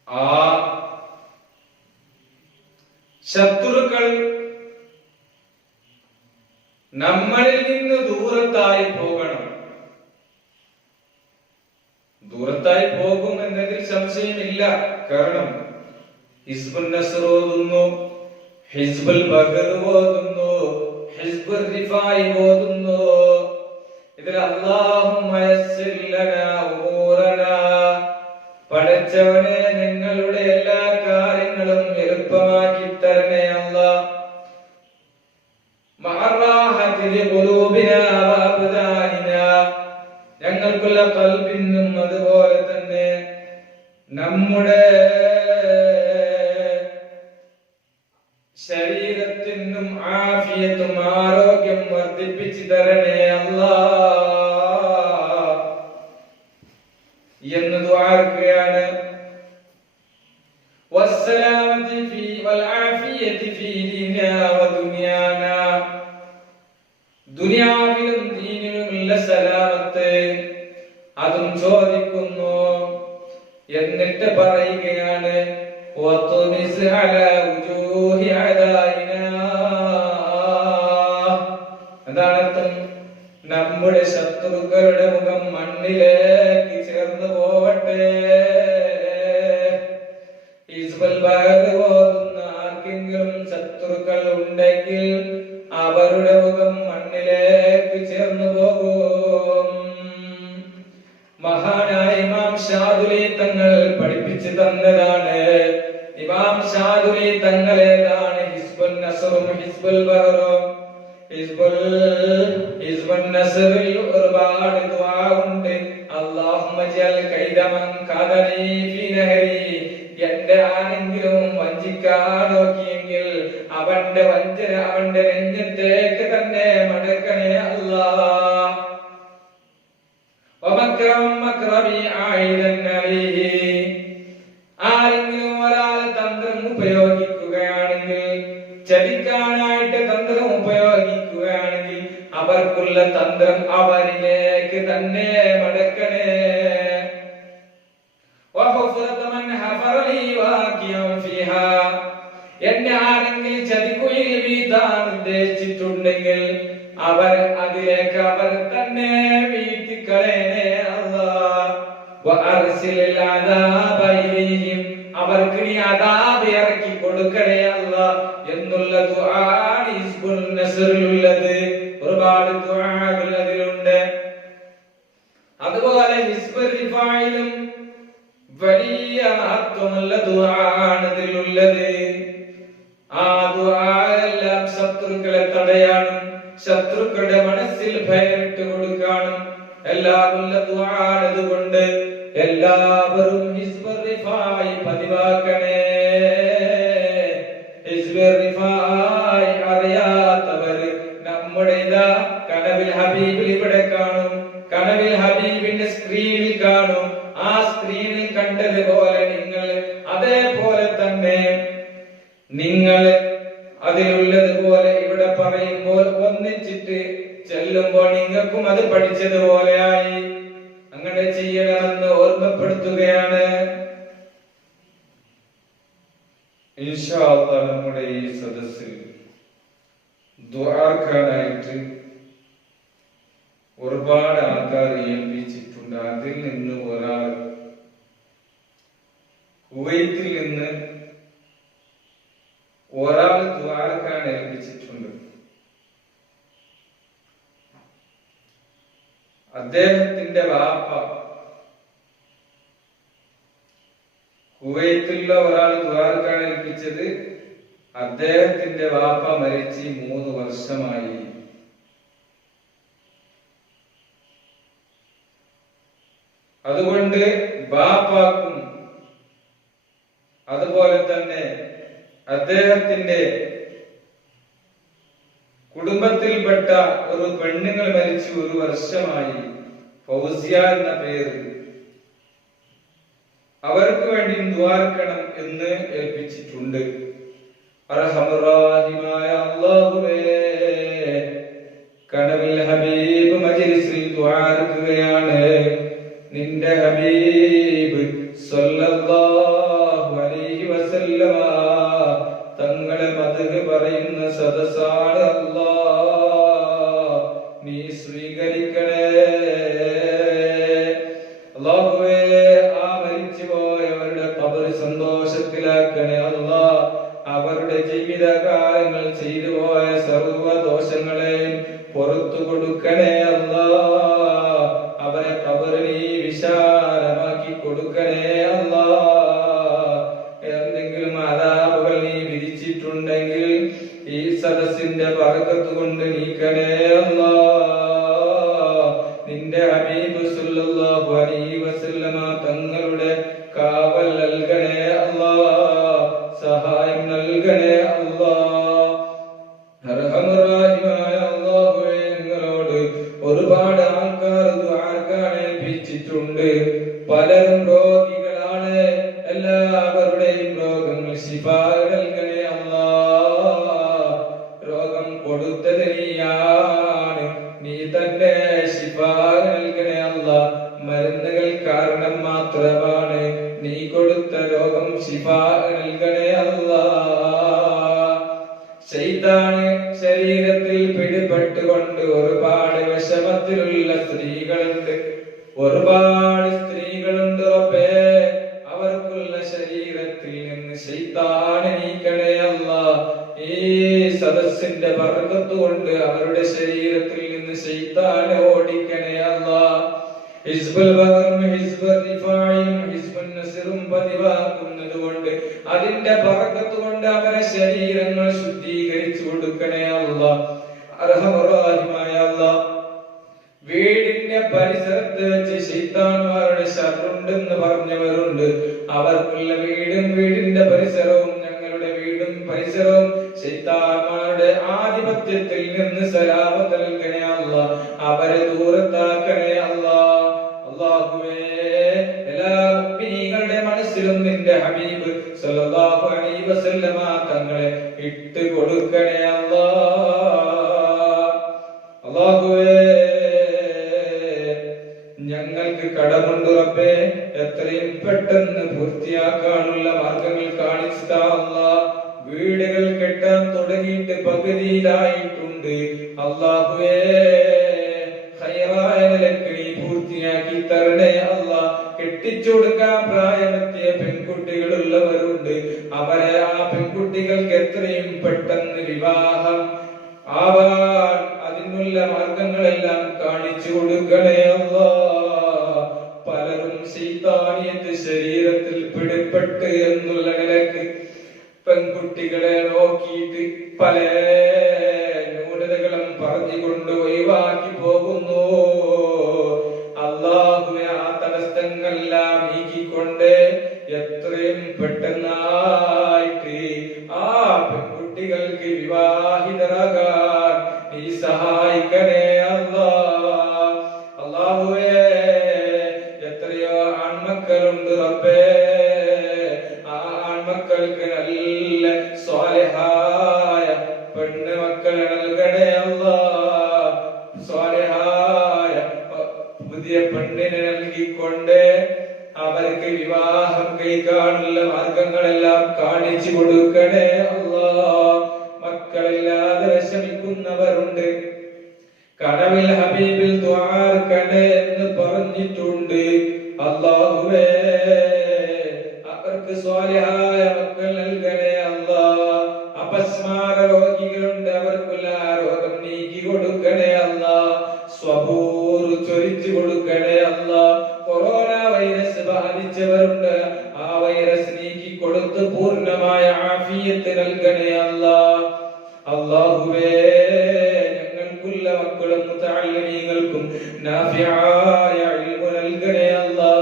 ആ ശത്രുക്കൾ നമ്മളിൽ നിന്ന് ദൂരത്തായി പോകണം. ദൂരത്തായി പോകും എന്നതിൽ സംശയമില്ല. കാരണം ഹിസ്ബുൻ നസ്ർ ഓതുന്നു, ഹിസ്ബുൽ ബഖർ ഓതുന്നു, ഹിസ്ബുർ റിഫായി ഓതുന്നു. ഇതിൽ അല്ലാഹുമ്മ യസ്സിർ ലനാ ഉമൂറനാ, പടച്ചവനെ ഞങ്ങളുടെ എല്ലാ കാര്യങ്ങളും എളുപ്പമാക്കി തരണേ അല്ലാഹ്. മഅറാഹതി ഖുലൂബിനാ വഅബ്ദാനിനാ, ഞങ്ങൾക്കുള്ള ഖൽബിനും അതുപോലെ തന്നെ നമ്മുടെ ശരീരത്തിനും ആഫിയത്തും ആരോഗ്യം വർദ്ധിപ്പിച്ചു തരണേ അല്ലാഹ് എന്ന് ദുആർക്കുകയാണ്. വസ്സലാമതി ഫീ വൽ ആഫിയതി ഫീ ദീനാ വദുനിയാനാ, ദുനിയാവിലും ദീനിലുമുള്ള സലാമത്ത് അതും ചോദിക്കുന്നു. എന്നിട്ട് പറയുകയാണ് വതുമിസ് അലാ വുജൂഹി അദായിനാ, അതാണ് നമ്മുടെ ശത്രുക്കളുടെ മുഖം മണ്ണിലേക്ക് ചേർന്ന് പോവട്ടെ. ഹിസ്ബുൽ ബഖർ ഓതുന്ന ആർക്കെങ്കിലും ശത്രുക്കൾ ഉണ്ടെങ്കിൽ അവരുടെ മുഖം മണ്ണിലേക്ക് ചേർന്നു പോകും. മഹാനായ ഇമാം ഷാദുലി തങ്ങൾ പഠിപ്പിച്ചു തന്നതാണ്. ഇമാം ഷാദുലി തങ്ങളേതാണ് ഹിസ്ബുൻ നസ്റും ഹിസ്ബുൽ ബഖറും. ഹിസ്ബുൻ നസ്റിൽ ഒരുപാട് ദുആ ഉണ്ട്. അല്ലാഹുമ്മ ജഅൽ കൈദ മൻ കാദനി ഫീ നഹരി, എന്റെ ആരെങ്കിലും വഞ്ചിക്കാൻ നോക്കിയെങ്കിൽ അവന്റെ വഞ്ചന അവന്റെ നെഞ്ചത്തേക്ക് തന്നെ മടക്കണേ അല്ലാഹ്. വമക്രം മക്രബി ആയിദൻ അലൈഹി, ആരെങ്കിലും ഒരാൾ തന്ത്രം ഉപയോഗിക്കുകയാണെങ്കിൽ, ചതിക്കാനായിട്ട് തന്ത്രം ഉപയോഗിക്കുകയാണെങ്കിൽ അവർക്കുള്ള തന്ത്രം അവരിലേക്ക് തന്നെ മടക്കണേ. എന്നെ ആരെങ്കിലും ചതിക്കുയിൽ വീഴ്ത്താൻ ഉദ്ദേശിച്ചിട്ടുണ്ടെങ്കിൽ അവർ അതിലേക്ക് അവർ തന്നെ വീഴ്ത്തിക്കളയണേ അല്ലാഹ്. വഅർസിലിൽ അദാബ ഇലൈഹിം, അവർക്ക് നീ അദാബ് ഇറക്കി കൊടുക്കണേ അല്ലാഹ് എന്നുള്ള ദുആണ് ഹിസ്ബുൻ നസ്റിലുള്ളത്. ഒരുപാട് ദുആകൾ അതിലുണ്ട്. അതുപോലെ ഹിസ്ബുൽ റിഫായിലും വലിയ മഹത്വമുള്ള ദുആണ് ഇതിലുള്ളത്. ആ ദുആയെല്ലാം ശത്രുക്കളെ തടയാനും ശത്രുക്കളുടെ മനസ്സിൽ ഭയമിട്ട് കൊടുക്കാനും എല്ലാമുള്ള ദുആണ്. അതുകൊണ്ട് എല്ലാവരും ഹിസ്ബുൽ റിഫായി പതിവാക്കണേ. ഹിസ്ബുൽ റിഫായി അറിയാത്തവർ നമ്മുടെ ഇതാ കനവിൽ ഹബീബിൽ ഇവിടെ കാണും, കനവിൽ ഹബീബിന്റെ സ്ക്രീനിൽ കാണും. ആ സ്ക്രീനിൽ കണ്ടതുപോലെ നിങ്ങൾ അതേപോലെ തന്നെ നിങ്ങൾ അതിലുള്ളതുപോലെ ഇവിടെ പറയുമ്പോൾ ഒന്നിച്ചിട്ട് ചെല്ലുമ്പോൾ നിങ്ങൾക്കും അത് പഠിച്ചതുപോലെയായി. അങ്ങനെ ചെയ്യണമെന്ന് ഓർമ്മപ്പെടുത്തുകയാണ്. ഇൻഷാ അല്ലാഹ് നമ്മുടെ ഈ സദസ്സിൽ ദുആക്കാനായിട്ട് ഒരുപാട് ആൾക്കാർ ഏൽപ്പിച്ചിട്ടുണ്ട്. അതിൽ നിന്ന് ഒരാൾ കുവൈത്തിൽ നിന്ന് ഒരാൾ ദുആക്കാൻ ഏൽപ്പിച്ചിട്ടുണ്ട്. അദ്ദേഹത്തിന്റെ വാപ്പ, കുവൈത്തിലുള്ള ഒരാൾ ദുആക്കാൻ ഏൽപ്പിച്ചത്, അദ്ദേഹത്തിന്റെ വാപ്പ മരിച്ച് 3 വർഷമായി. അതുകൊണ്ട് ബാപ്പാക്കും അതുപോലെ തന്നെ അദ്ദേഹത്തിന്റെ കുടുംബത്തിൽപ്പെട്ട ഒരു പെണ്ണുങ്ങൾ മരിച്ചു 1 വർഷമായി. ഫൗസിയ എന്ന പേര്. അവർക്ക് വേണ്ടി ദുആക്കണം എന്ന് ഏൽപ്പിച്ചിട്ടുണ്ട്. അർഹമുറാഹിമായ അല്ലാഹുവേ, കനവിൽ ഹബീബ് മജ്ലിസിൽ ദുആക്കുകയാണ്. നിന്റെ ഹബീബ് സല്ലല്ലാഹു അലൈഹി വസല്ലമ തങ്ങളെ മദ്ഹ് പറയുന്ന സദസ്സാണ് അല്ലാഹ്, നീ സ്വീകരിക്കണേ. അല്ലാഹുവേ, ആ മരിച്ചുപോയവരുടെ ഖബർ സന്തോഷത്തിലാക്കണേ അല്ലാഹ്. അവരുടെ ജീവിതകാലങ്ങൾ ചെയ്തു പോയ സർവ്വ ദോഷങ്ങളെയും പുറത്തു കൊടുക്കണേ അല്ലാഹ്. അവരെ ഖബർ നീ വിശാലമാക്കി കൊടുക്കണേ അല്ലാഹ്. എന്തെങ്കിലും അദാബുകൾ നീ വിധിച്ചിട്ടുണ്ടെങ്കിൽ ഈ സദസ്സിന്റെ ബറകത്ത് കൊണ്ട് നീക്കണേ അല്ലാഹ്. നിന്റെ ഹബീബ് സല്ലല്ലാഹു അലൈഹി വസല്ലമ തങ്ങളുടെ കാവൽ നൽകണേ അല്ലാഹ്, സഹായം നൽകണേ അല്ലാഹ്. അർഹമുറാഹിമായ അല്ലാഹുവേ, നിങ്ങളോട് ഒരുപാട് ആൾക്കാർ ദുആക്കാൻ ഏൽപ്പിച്ചിട്ടുണ്ട്. പലരും രോഗികളാണ്. എല്ലാവരുടെയും രോഗങ്ങൾ ശിഫാ നൽകണേ അല്ലാഹ്. രോഗം കൊടുത്തത് നീയാണ്, നീ തന്നെ ശിഫാ നൽകണേ അല്ലാഹ്. മരുന്നുകൾ കാരണം മാത്രമാണ്, നീ കൊടുത്ത രോഗം ശിഫാ നൽകണേ അല്ലാഹ്. ശൈത്താൻ ശരീരത്തിൽ പിടിപെട്ടുകൊണ്ട് ഒരുപാട് വിഷമത്തിലുള്ള സ്ത്രീകളുണ്ട്, ഒരുപാട് സ്ത്രീകളുണ്ട് റബ്ബേ. അവർക്കുള്ള ശരീരത്തിൽ നിന്ന് ശൈത്താൻ നീക്കണേ അല്ലാഹ്. ഈ സദസ്സിന്റെ ബർക്കത്ത് കൊണ്ട് അവരുടെ ശരീരത്തിൽ നിന്ന് ശൈത്താൻ ഓടിക്കണേ അല്ലാഹ്. ഹിസ്ബുൽ ബഖറും ഹിസ്ബുൽ റിഫായും ഹിസ്ബുൻ നസ്റും പതിവാക്കുന്നത് കൊണ്ട് അതിന്റെ ബറക്കത്ത് കൊണ്ട് അവരെ ശരീരങ്ങൾ ശുദ്ധീകരിച്ചു കൊടുക്കണേ അല്ലാഹ്. അർഹമുറാഹിമായ അല്ലാഹ്, വീടിന്റെ പരിസരത്ത് വെച്ച് ശൈത്താന്മാരുടെ ശർറുണ്ടെന്ന് പറഞ്ഞവരുണ്ട്. അവർക്കുള്ള വീടും വീടിന്റെ പരിസരവും ഞങ്ങളുടെ വീടും പരിസരവും ശൈത്താന്മാരുടെ ആധിപത്യത്തിൽ നിന്ന് സലാമത്ത് നൽകണേ അല്ലാഹ്. അവരെ ദൂരത്താക്കണേ അല്ലാഹ്. അല്ലാഹുവേ, എല്ലാ മുഅ്മിനീങ്ങളുടെ മനസ്സിലും നിന്റെ ഹബീബ് സല്ലല്ലാഹു അലൈഹി വസല്ലമ തങ്ങളെ ഇട്ട് കൊടുക്കണേ അല്ലാഹ്. അല്ലാഹുവേ, ഞങ്ങൾക്ക് കടമുണ്ട് റബ്ബേ, എത്രയും പെട്ടെന്ന് പൂർത്തിയാക്കാനുള്ള മാർഗങ്ങൾ കാണിച്ചു താ അല്ലാഹ്. വീടുകൾ കെട്ടാൻ തുടങ്ങി തുടങ്ങിയിട്ട് പകുതിയിലായിട്ടുണ്ട്. അല്ലാഹുവേ ഖൈറായ നിലക്ക് നീ പൂർത്തിയാക്കി തരണേ അല്ലാ. കെട്ടിച്ചു കൊടുക്കാൻ പ്രായമെത്തിയ പെൺകുട്ടികളുള്ളവരുണ്ട്. അവരെ ആ പെൺകുട്ടികൾക്ക് എത്രയും പെട്ടെന്ന് വിവാഹം ആവാൻ അതിനുള്ള മാർഗങ്ങളെല്ലാം കാണിച്ചു കൊടുക്കണേ അല്ലാ. പലരും ശൈത്താനിയത്ത് ശരീരത്തിൽ പിടിപെട്ട് എന്നുള്ള നിലക്ക് പെൺകുട്ടികളെ നോക്കിയിട്ട് പല ന്യൂനതകളും പറഞ്ഞുകൊണ്ട് ഒഴിവാക്കി പോകുന്നു. അല്ലാഹുവേ ആ തടസ്സങ്ങളെല്ലാം നീക്കിക്കൊണ്ട് എത്രയും പെട്ടെന്നായിട്ട് ആ പെൺകുട്ടികൾക്ക് വിവാഹിതരാകാൻ നീ സഹായിക്കണേ അല്ലാ. അല്ലാഹുവേ എത്രയോ ആൺമക്കളുണ്ട് റബ്ബേ, ആ ആൺമക്കൾക്ക് നല്ല സ്വാലിഹായ പെണ്ണ് മക്കളെ നൽകണേ അല്ലാ. സ്വാലിഹായ പുതിയ പെണ്ണിനെ നൽകിക്കൊണ്ട് അവർക്ക് വിവാഹം കഴിക്കാനുള്ള മാർഗങ്ങളെല്ലാം കാണിച്ചു കൊടുക്കണേ അല്ലാ. മക്കളില്ലാതെ വിഷമിക്കുന്നവരുണ്ട്. കടവിൽ ഹബീബിൽ ദുആർക്കണേ എന്ന് പറഞ്ഞിട്ടുണ്ട്. അല്ലാഹുവേ അവർക്ക് സ്വാലിഹായ മക്കൾ നൽകണേ അല്ലാ. അപസ്മാര രോഗികളുണ്ട്, അവർക്കുള്ള രോഗം നീക്കി കൊടുക്കണേ അല്ലാ. സ്വബൂർ ചൊരിച്ചു കൊടുക്കണേ അല്ലാ. കൊറോണ വൈറസ് ബാധിച്ചവരുണ്ട്, ആ വൈറസ് നീക്കി കൊടുത്ത് പൂർണ്ണമായ ആഫിയത്ത് നൽകണേ അല്ലാ. അല്ലാഹുവേ ഞങ്ങൾക്കുള്ള മക്കളും മുതഅല്ലിമീങ്ങൾക്കും നാഫിആയ ഇൽമു നൽകണേ അല്ലാ.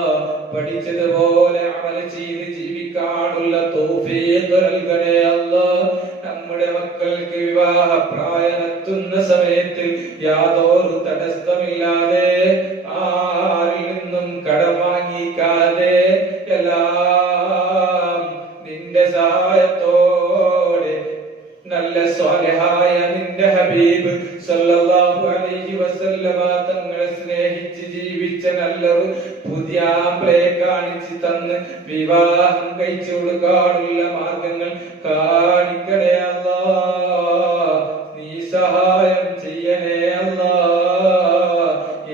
പഠിച്ചതുപോലെ അമൽ ചെയ്ത് ജീവിക്കാനുള്ള തൗഫീഖ് നൽകണേ അല്ലാ. നമ്മുടെ മക്കൾക്ക് വിവാഹ പ്രായമെത്തുന്ന സമയത്ത് യാതൊരു തടസ്സമില്ലാതെ ആരിൽ നിന്നും കടം വാങ്ങിക്കാതെ എല്ലാം നിന്റെ സഹായത്തോടെ നല്ല സ്വാലിഹായ നിന്റെ ഹബീബ് സല്ലല്ലാഹു അലൈഹി വസല്ലമ തങ്ങളെ സ്നേഹിച്ച് ജീവിച്ച നല്ലൊരു പുതിയ ആംപ്ലെ കാണിച്ച് തന്ന് വിവാഹം കഴിച്ചു കൊടുക്കാനുള്ള മാർഗങ്ങൾ കാണിക്കണേ അല്ലാ. നീ സഹായം ചെയ്യണേ അല്ലാ.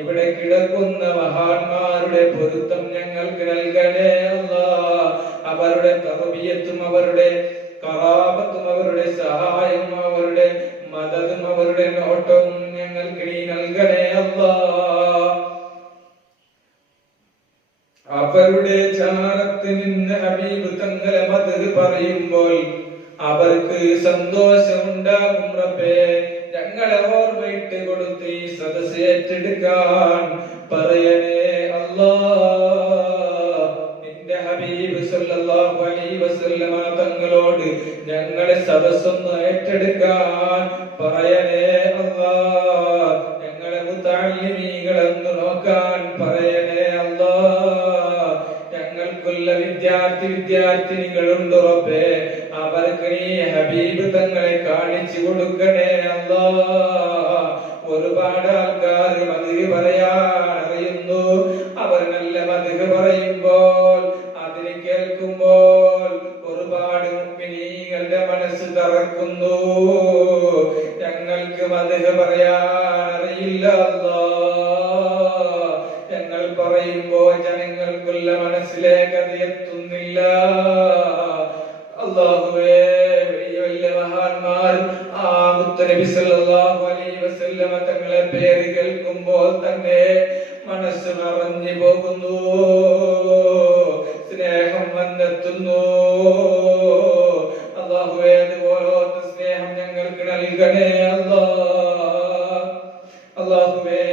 ഇവിടെ കിടക്കുന്ന മഹാന്മാരുടെ പൊരുത്തം ഞങ്ങൾക്ക് നൽകണേ അല്ലാ. അവരുടെ തർബിയത്തും അവരുടെ കറാബത്തും അവരുടെ സഹായം അവരുടെ മദതും അവരുടെ നോട്ടവും ഞങ്ങൾക്ക് നീ നൽകണേ അല്ലാ. അവരുടെ ചാരത്ത് നിന്ന് ഹബീബ് തങ്ങളെ മദഹ് പറയുമ്പോൾ അവർക്ക് സന്തോഷമുണ്ടാകും റബ്ബേ. ഞങ്ങളെ ഓർമ്മയിട്ട് കൊടുത്ത് ഈ സദസ്സ് ഏറ്റെടുക്കാൻ പറയണേ അല്ലാ. നിന്റെ ഹബീബ് സല്ലല്ലാഹു അലൈഹി വസല്ലമ തങ്ങളോട് ഞങ്ങളെ സദസ്സൊന്ന് ഏറ്റെടുക്കാൻ പറയണേ അല്ലാ. ഞങ്ങളെ മുതഅല്ലിമീങ്ങളെന്ന് നോക്കാൻ പറയണേ അല്ലാ. ഞങ്ങൾക്കുള്ള വിദ്യാർത്ഥിനികളുണ്ട് റബ്ബേ, അവർക്ക് നീ ഹബീബ് തങ്ങളെ കാണിച്ചു കൊടുക്കണേ അല്ലാ. ഒരുപാട് ആൾക്കാർ മദ്ഹ് പറയാൻ അറിയുന്നു. അവർ നല്ല മദ്ഹ് പറയുമ്പോൾ അതിനെ കേൾക്കുമ്പോൾ ഒരുപാട് മുഅ്മിനീങ്ങളുടെ മനസ്സ് തറക്കുന്നു. ഞങ്ങൾക്ക് മദ്ഹ് പറയാൻ അറിയില്ല അല്ലാ. ഞങ്ങൾ പറയുമ്പോൾ ജനങ്ങൾക്കുള്ള മനസ്സിലേക്ക് അത് എത്തുന്നില്ല. അല്ലാഹുവേ വലിയ വലിയ മഹാന്മാർ ആ മുത്തനബി സല്ലല്ലാഹു അലൈഹി വസല്ലമ തങ്ങളെ പേര് കേൾക്കുമ്പോൾ തന്നെ മനസ്സ് നിറഞ്ഞു പോകുന്നു, സ്നേഹം വന്നെത്തുന്നു. അല്ലാഹുവേ അതുപോലത്തെ സ്നേഹം ഞങ്ങൾക്ക് നൽകണേ അല്ലാ. അല്ലാഹുവേ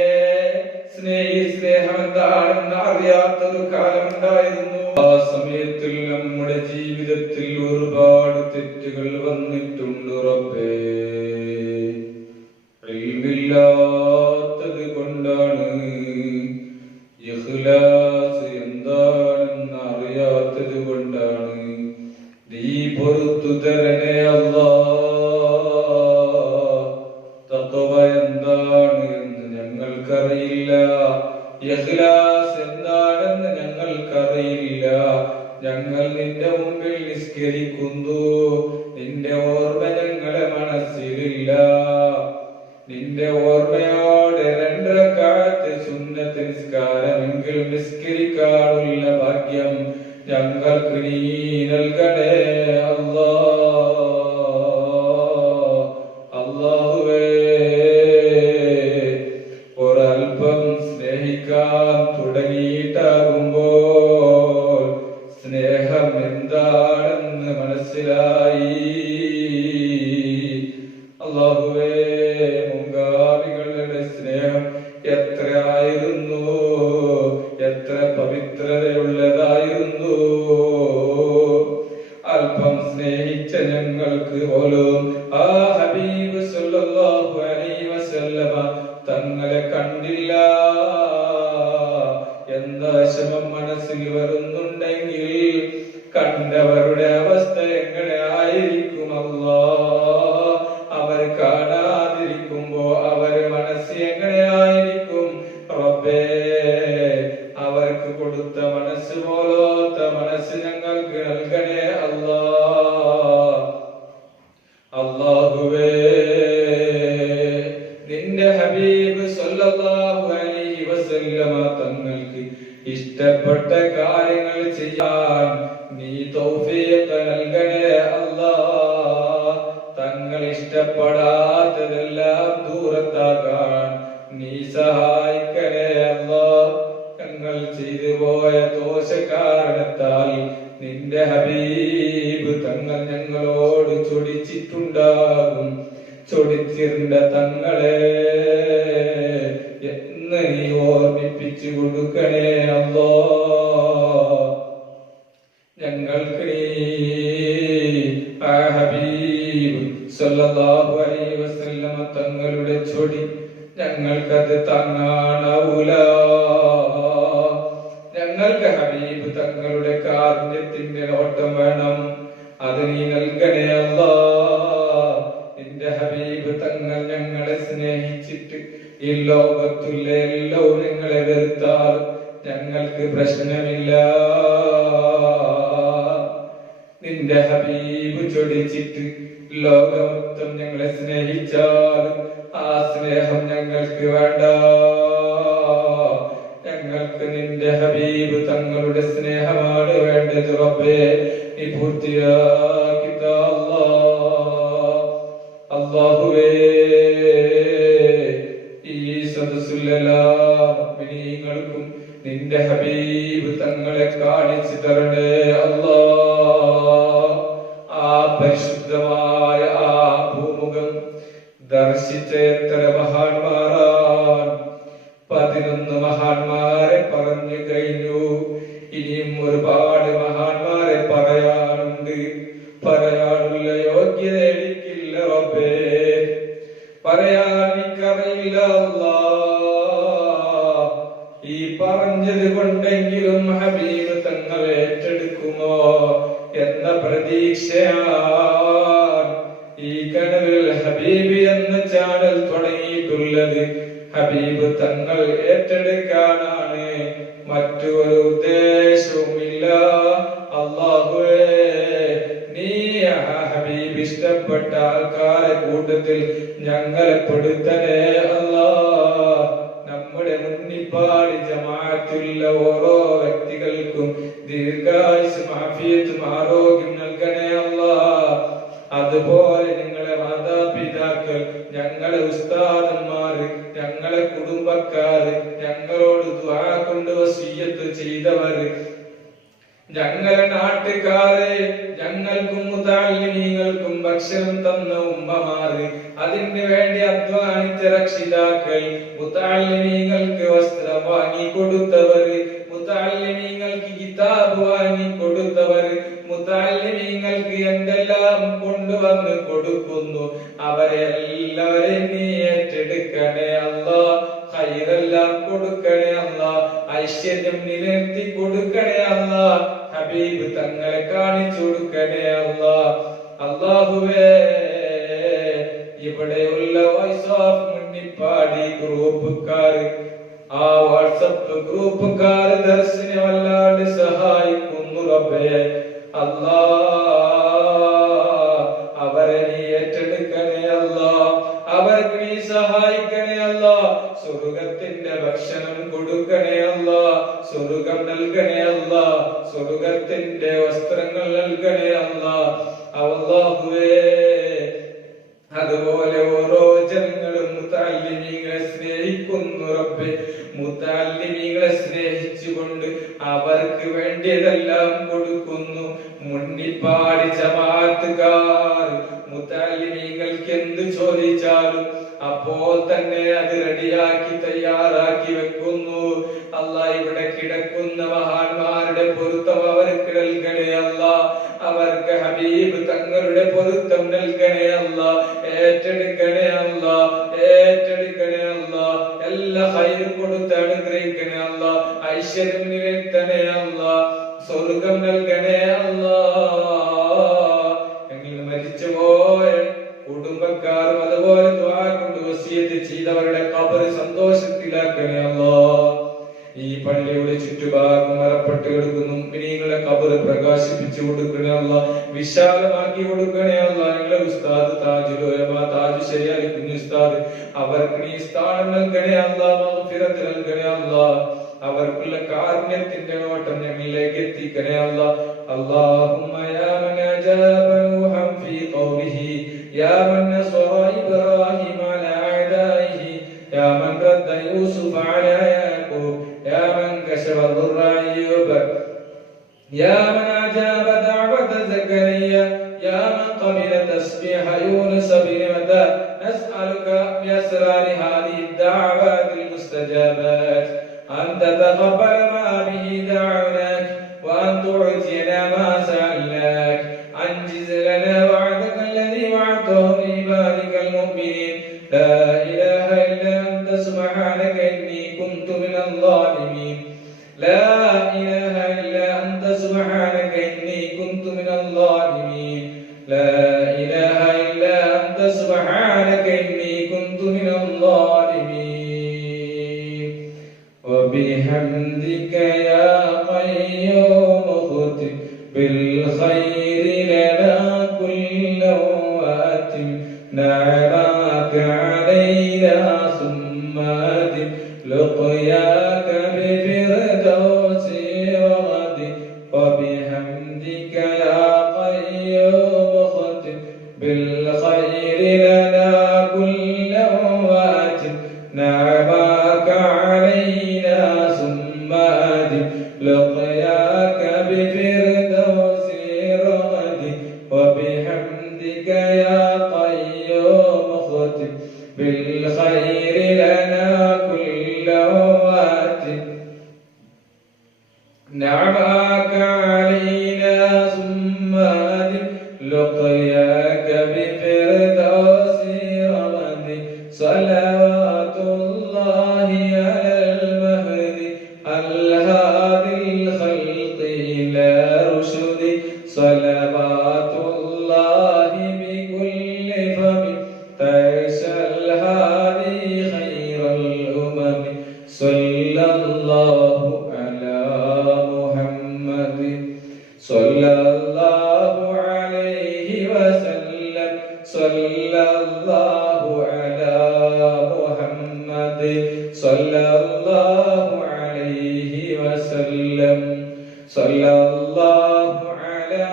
സ്നേഹം എന്താണെന്ന് അറിയാത്തൊരു കാലമുണ്ടായിരുന്നു. ആ സമയത്തിൽ നമ്മുടെ ജീവിതത്തിൽ ഒരുപാട് തെറ്റുകൾ വന്നിട്ടുണ്ട് റബ്ബേ. ഇൽമില്ലാത്തത് കൊണ്ടാണ്, ഇഖ്ലാസ് എന്താണെന്ന് അറിയാത്തത് കൊണ്ടാണ്. നീ പൊറുത്തു തരണേ അല്ലാ. തഖ്വ എന്താണ് എന്ന് ഞങ്ങൾക്കറിയില്ല, ഇഖ്ലാസ് എന്താണെന്ന് ഞങ്ങൾക്കറിയില്ല. ഞങ്ങൾ നിന്റെ മുമ്പിൽ നിസ്കരിക്കുന്നു, നിന്റെ ഓർമ്മ ഞങ്ങളെ മനസ്സിൽ നിന്റെ ഓർമ്മയോടെ 2 റക്അത്ത് സുന്നത്ത് നിസ്കാരമെങ്കിലും നിസ്കരിക്കാനുള്ള ഭാഗ്യം ഞങ്ങൾക്ക് നീ നൽകണേ അല്ലാ. അല്ലാഹുവേ, ഒരൽപ്പം സ്നേഹിക്കാൻ തുടങ്ങിയിട്ടാകുമ്പോൾ സ്നേഹം എന്താണെന്ന് മനസ്സിലായി. അല്ലാഹുവേ, മുൻഗാമികളുടെ സ്നേഹം എത്രയായിരുന്നു, എത്ര പവിത്രതയുള്ളതായിരുന്നു. അല്പം സ്നേഹിച്ച ഞങ്ങൾക്ക് പോലും ആ ഹബീബ് സല്ലല്ലാഹു അലൈഹി വസല്ലമ തങ്ങളെ കണ്ടില്ല എന്ന വിഷമം മനസ്സിൽ വരുന്നുണ്ടെങ്കിൽ കണ്ടവരുടെ അവസ്ഥ എങ്ങനെ ആയിരിക്കും അല്ലാ? അവർ കാണാതിരിക്കുമ്പോ അവരെ മനസ്സ് എങ്ങനെയായിരിക്കും റബ്ബേ? അവർക്ക് കൊടുത്ത മനസ്സ് പോലത്തെ മനസ്സ് ഞങ്ങൾക്ക് നൽകണേ അല്ലാ. അല്ലാഹുവേ, നിന്റെ ഹബീബ് സല്ലല്ലാഹു അലൈഹി വസല്ലമ തങ്ങൾക്ക് ഇഷ്ടപ്പെട്ട കാര്യങ്ങൾ ചെയ്യാൻ നീ തൗഫീഖ് നൽകണേ അല്ലാ. തങ്ങൾ ഇഷ്ടപ്പെടാത്തതെല്ലാം ദൂരത്താക്കാൻ നീ സഹായിക്കണേ അല്ലാ. ഞങ്ങൾ ചെയ്തു പോയ ദോഷ കാരണത്താൽ നിന്റെ ഹബീബ് തങ്ങൾ ഞങ്ങളോട് ചൊടിച്ചിട്ടുണ്ടാകും. ചൊടിച്ചിരുന്ന തങ്ങളെ എന്ന് നീ ഓർമ്മിപ്പിച്ചു കൊടുക്കണേ അല്ലാ. ഞങ്ങൾക്ക് നീ ആ ഹബീബ് സല്ലല്ലാഹു അലൈഹി വസല്ലമ തങ്ങളുടെ ചൊടി ഞങ്ങൾക്കത് താങ്ങാനാവൂല. ഞങ്ങൾക്ക് ഹബീബ് തങ്ങളുടെ കാരുണ്യത്തിന്റെ നോട്ടം വേണം. അത് നീ നൽകണേ അല്ലാ. നിന്റെ ഹബീബ് തങ്ങൾ ഞങ്ങളെ സ്നേഹിച്ചിട്ട് ഈ ലോകത്തുള്ള എല്ലാവരും ഞങ്ങളെ വെറുത്താൽ ഞങ്ങൾക്ക് പ്രശ്നമില്ല. നിന്റെ ഹബീബ് ചൊടിച്ചിട്ട് ലോകമൊത്തം ഞങ്ങളെ സ്നേഹിച്ചാലും ആ സ്നേഹം ഞങ്ങൾക്ക് വേണ്ട. ഞങ്ങൾക്ക് നിന്റെ ഹബീബ് തങ്ങളുടെ സ്നേഹമാണ് വേണ്ടത് റബ്ബേ. നീ പൂർത്തിയാക്കി താ അല്ലാ. അല്ലാഹുവേ, ഈ സദസ്സുലെല്ലാ മുഅ്മിനീങ്ങൾക്കും നിന്റെ ഹബീബ് തങ്ങളെ കാണിച്ചു തരണേ അല്ലാ. ആ പരിശുദ്ധമായ ആ ഭൂമുഖം ദർശിച്ച എത്ര മഹാന്മാരാൻ. 11 മഹാന്മാരെ പറഞ്ഞു കഴിഞ്ഞു. ഇനിയും ഒരുപാട് മഹാന്മാരെ പറയാനുണ്ട്. പറയാനുള്ള യോഗ്യത എനിക്കില്ല റബ്ബേ. പറയാൻ എനിക്കറിയില്ല അല്ലാ. ഈ പറഞ്ഞത് കൊണ്ടെങ്കിലും ഹബീബ് തങ്ങൾ ഏറ്റെടുക്കുമോ എന്ന പ്രതീക്ഷയാണ് ഈ കനവിൽ ഹബീബ് എന്ന ചാനൽ തുടങ്ങിയിട്ടുള്ളത്. ഹബീബ് തങ്ങൾ ഏറ്റെടുക്കാനാണ്, മറ്റൊരു ഉദ്ദേശവുമില്ല. അല്ലാഹുവേ, നീ ഹബീബ് ഇഷ്ടപ്പെട്ട ആൾക്കാരെ കൂട്ടത്തിൽ ഞങ്ങളെ പെടുത്തണേ അല്ലാ. നമ്മുടെ മുന്നിപ്പാടി ജമാഅത്തുള്ള ഓരോ വ്യക്തികൾക്കും ദീർഘായുസ്സും ആഫിയത്തും ആരോഗ്യം നൽകണേ അല്ലാ. അതുപോലെ നിങ്ങളെ മാതാപിതാക്കൾ, ഞങ്ങളെ ഉസ്താദന്മാര്, ഞങ്ങളെ കുടുംബക്കാര്, ഞങ്ങളോട് ദുആ കൊണ്ട് വസിയ്യത്ത് ചെയ്തവര്, ഞങ്ങളെ നാട്ടുകാരെ, ഞങ്ങൾക്കും മുതഅല്ലിമീങ്ങൾക്കും ഭക്ഷണം തന്ന ഉമ്മമാര്, അതിന് വേണ്ടി അധ്വാനിച്ച രക്ഷിതാക്കൾ, മുതഅല്ലിമീങ്ങൾക്ക് വസ്ത്രം വാങ്ങി കൊടുത്തവര്, മുതഅല്ലിമീങ്ങൾക്ക് കിതാബ് വാങ്ങി കൊടുത്തവര്, മുതഅല്ലിമീങ്ങൾക്ക് എന്തെല്ലാം കൊണ്ടുവന്ന് കൊടുക്കുന്നു, അവരെ എല്ലാവരെയും നീ ഏറ്റെടുക്കണേ അല്ലാ. ഖൈറെല്ലാം കൊടുക്കണേ അല്ലാ. ഐശ്വര്യം നിലനിർത്തി കൊടുക്കണേ അല്ലാ. ഹബീബ് തങ്ങളെ കാണിച്ചു കൊടുക്കണേ അല്ലാ. അല്ലാഹുവേ, ഇവിടെയുള്ള വോയിസ് ഓഫ് മുന്നിപ്പാടി ഗ്രൂപ്പുകാര്, ആ വാട്സപ്പ് ഗ്രൂപ്പുകാര് ദർശനെ വല്ലാണ്ട് സഹായിക്കുന്നു റബ്ബേ. അല്ലാ, അവരെ നീ ഏറ്റെടുക്കണേ അല്ലാ. അവർക്ക് നീ സഹായം കൊടുക്കണേ അല്ലാ, സ്വർഗം നൽകണേ അല്ലാ, സ്വർഗത്തിന്റെ വസ്ത്രങ്ങൾ നൽകണേ അല്ലാ. അല്ലാഹുവേ, അതുപോലെ ഓരോ ജനങ്ങളും മുതഅല്ലിമീങ്ങളെ സ്നേഹിക്കുന്നു റബ്ബേ. മുതഅല്ലിമീങ്ങളെ സ്നേഹിച്ചുകൊണ്ട് അവർക്ക് വേണ്ടിയതെല്ലാം കൊടുക്കുന്നു. മുന്നിപ്പാടി ജമാഅത്തുകാർ മുതഅല്ലിമീങ്ങൾക്ക് എന്ത് ചോദിച്ചാലും അപ്പോൾ തന്നെ അത് റെഡിയാക്കി തയ്യാറാക്കി വെക്കുന്നു. അല്ലാഹ്, ഇവിടെ കിടക്കുന്ന മഹാന്മാരുടെ പൊരുത്തം അവർക്ക് നൽകണേ അല്ലാഹ്. അവർക്ക് ഹബീബ് തങ്ങളുടെ പൊരുത്തം നൽകണേ അല്ലാഹ്. ഏറ്റെടുക്കണേ അല്ലാഹ്, ഏറ്റെടുക്കണേ അല്ലാഹ്. എല്ലാ ഹൈറും കൊടുത്ത് അനുഗ്രഹിക്കണേ അല്ലാഹ്. ഐശ്വര്യം നിരത്തണേ അല്ലാഹ്. സ്വർഗം നൽകണേ അല്ലാഹ്. ഞങ്ങൾ മരിച്ചുപോയ കുടുംബക്കാരും അതുപോലെ ദുആ കൊണ്ട് വസിയത്ത് ചെയ്തവരുടെ ഖബർ സന്തോഷത്തിലാക്കണേ അല്ലാഹ്. ഈ പള്ളിയുടെ ചുറ്റുഭാഗം മറപ്പെട്ട് കിടക്കുന്ന മുഅ്മിനീങ്ങളുടെ ഖബർ പ്രകാശിപ്പിച്ചു കൊടുക്കണേ അല്ലാഹ്, വിശാലമാക്കി കൊടുക്കണേ അല്ലാഹ്. ഞങ്ങളുടെ ഉസ്താദ് താജുൽ ഉലമ താജു ശരിയാലി കുഞ്ഞു ഉസ്താദ്, അവർക്ക് നീ സ്ഥാനം നൽകണേ അല്ലാഹ്, മഗ്ഫിറത്ത് നൽകണേ അല്ലാഹ്. അവർക്കുള്ള കാരുണ്യത്തിന്റെ നോട്ടം ഞങ്ങളിലേക്ക് എത്തിക്കണേ അല്ലാഹ്. അല്ലാഹുമ്മ യാ മൻ അജാബ നൂഹൻ ഫീ ഖൗമിഹി യാ മൻ നസറ ഇബ്രാഹിമ അലാ അഅദാഇഹി യാ മൻ റദ്ദ യൂസുഫ അലാ യാഖൂബ് യാ മൻ കശഫ ദുർറ അയ്യൂബ യാ മൻ അജാബ ദഅവത സക്കറിയ യാ മൻ ഖബല തസ്ബീഹ യൂനുസ ബിനിമത നസ്അലുക ബിഅസ്റാരി ഹാദിഹി ദഅവാതിൽ മുസ്തജാബാത് أن تتقبل ما به دعوناك وأن تعطينا ما سألناك أنجز لنا وعدك الذي وعدته لعبادك المؤمنين لا إله إلا أنت سبحانك إني كنت من الظالمين لا إله إلا أنت سبحانك إني كنت من الظالمين لا إله إلا أنت سبحانك إني كنت من الظالمين وبحمدك يا قيوم اختم بالخير لنا كل واتم نعماك علينا ثم أدم لقياك بفردوس رغد وبحمدك يا قيوم اختم بالخير لنا كل واتم نعماك علينا ثم أدم لقياك بفردوس رغد وبحمدك يا قيوم اختم بالخير لنا كل واتم نعماك علينا ثم أدم لقياك بفردوس رغد صلوات الله على المهدي الهادي الخلق إلى رشد صلوات الله بكل فم تعيش الهادي خير الأمم صلى الله على محمد صلى الله عليه وسلم صلى الله على محمد صلى الله عليه وسلم صلى الله على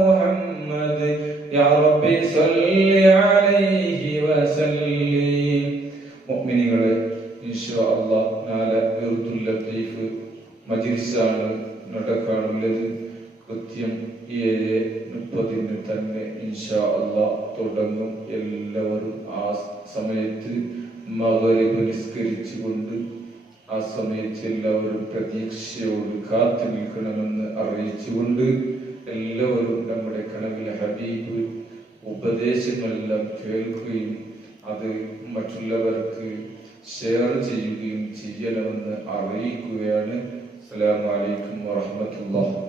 محمد يا ربي صل عليه وسلم മുഅ്മിനീങ്ങളെ ഇൻഷാ അല്ലാഹ് നാളെ ബിർദുൽ ലത്തീഫ് മജ്ലിസാണ് നടക്കാനുള്ളത്. കൃത്യം 7:30 തന്നെ ഇൻഷാ അല്ലാഹ് തുടങ്ങും. എല്ലാവരും ആ സമയത്ത് മഗ്രിബ് നിസ്കരിച്ചുകൊണ്ട് ആ സമയത്ത് എല്ലാവരും പ്രതീക്ഷയോട് കാത്തു നിൽക്കണമെന്ന് അറിയിച്ചുകൊണ്ട് എല്ലാവരും നമ്മുടെ കനവിലെ ഹബീബ് ഉപദേശങ്ങളെല്ലാം കേൾക്കുകയും അത് മറ്റുള്ളവർക്ക് ഷെയർ ചെയ്യുകയും ചെയ്യണമെന്ന് അറിയിക്കുകയാണ്. അസ്സലാമു അലൈക്കും വറഹ്മത്തുള്ളാഹി.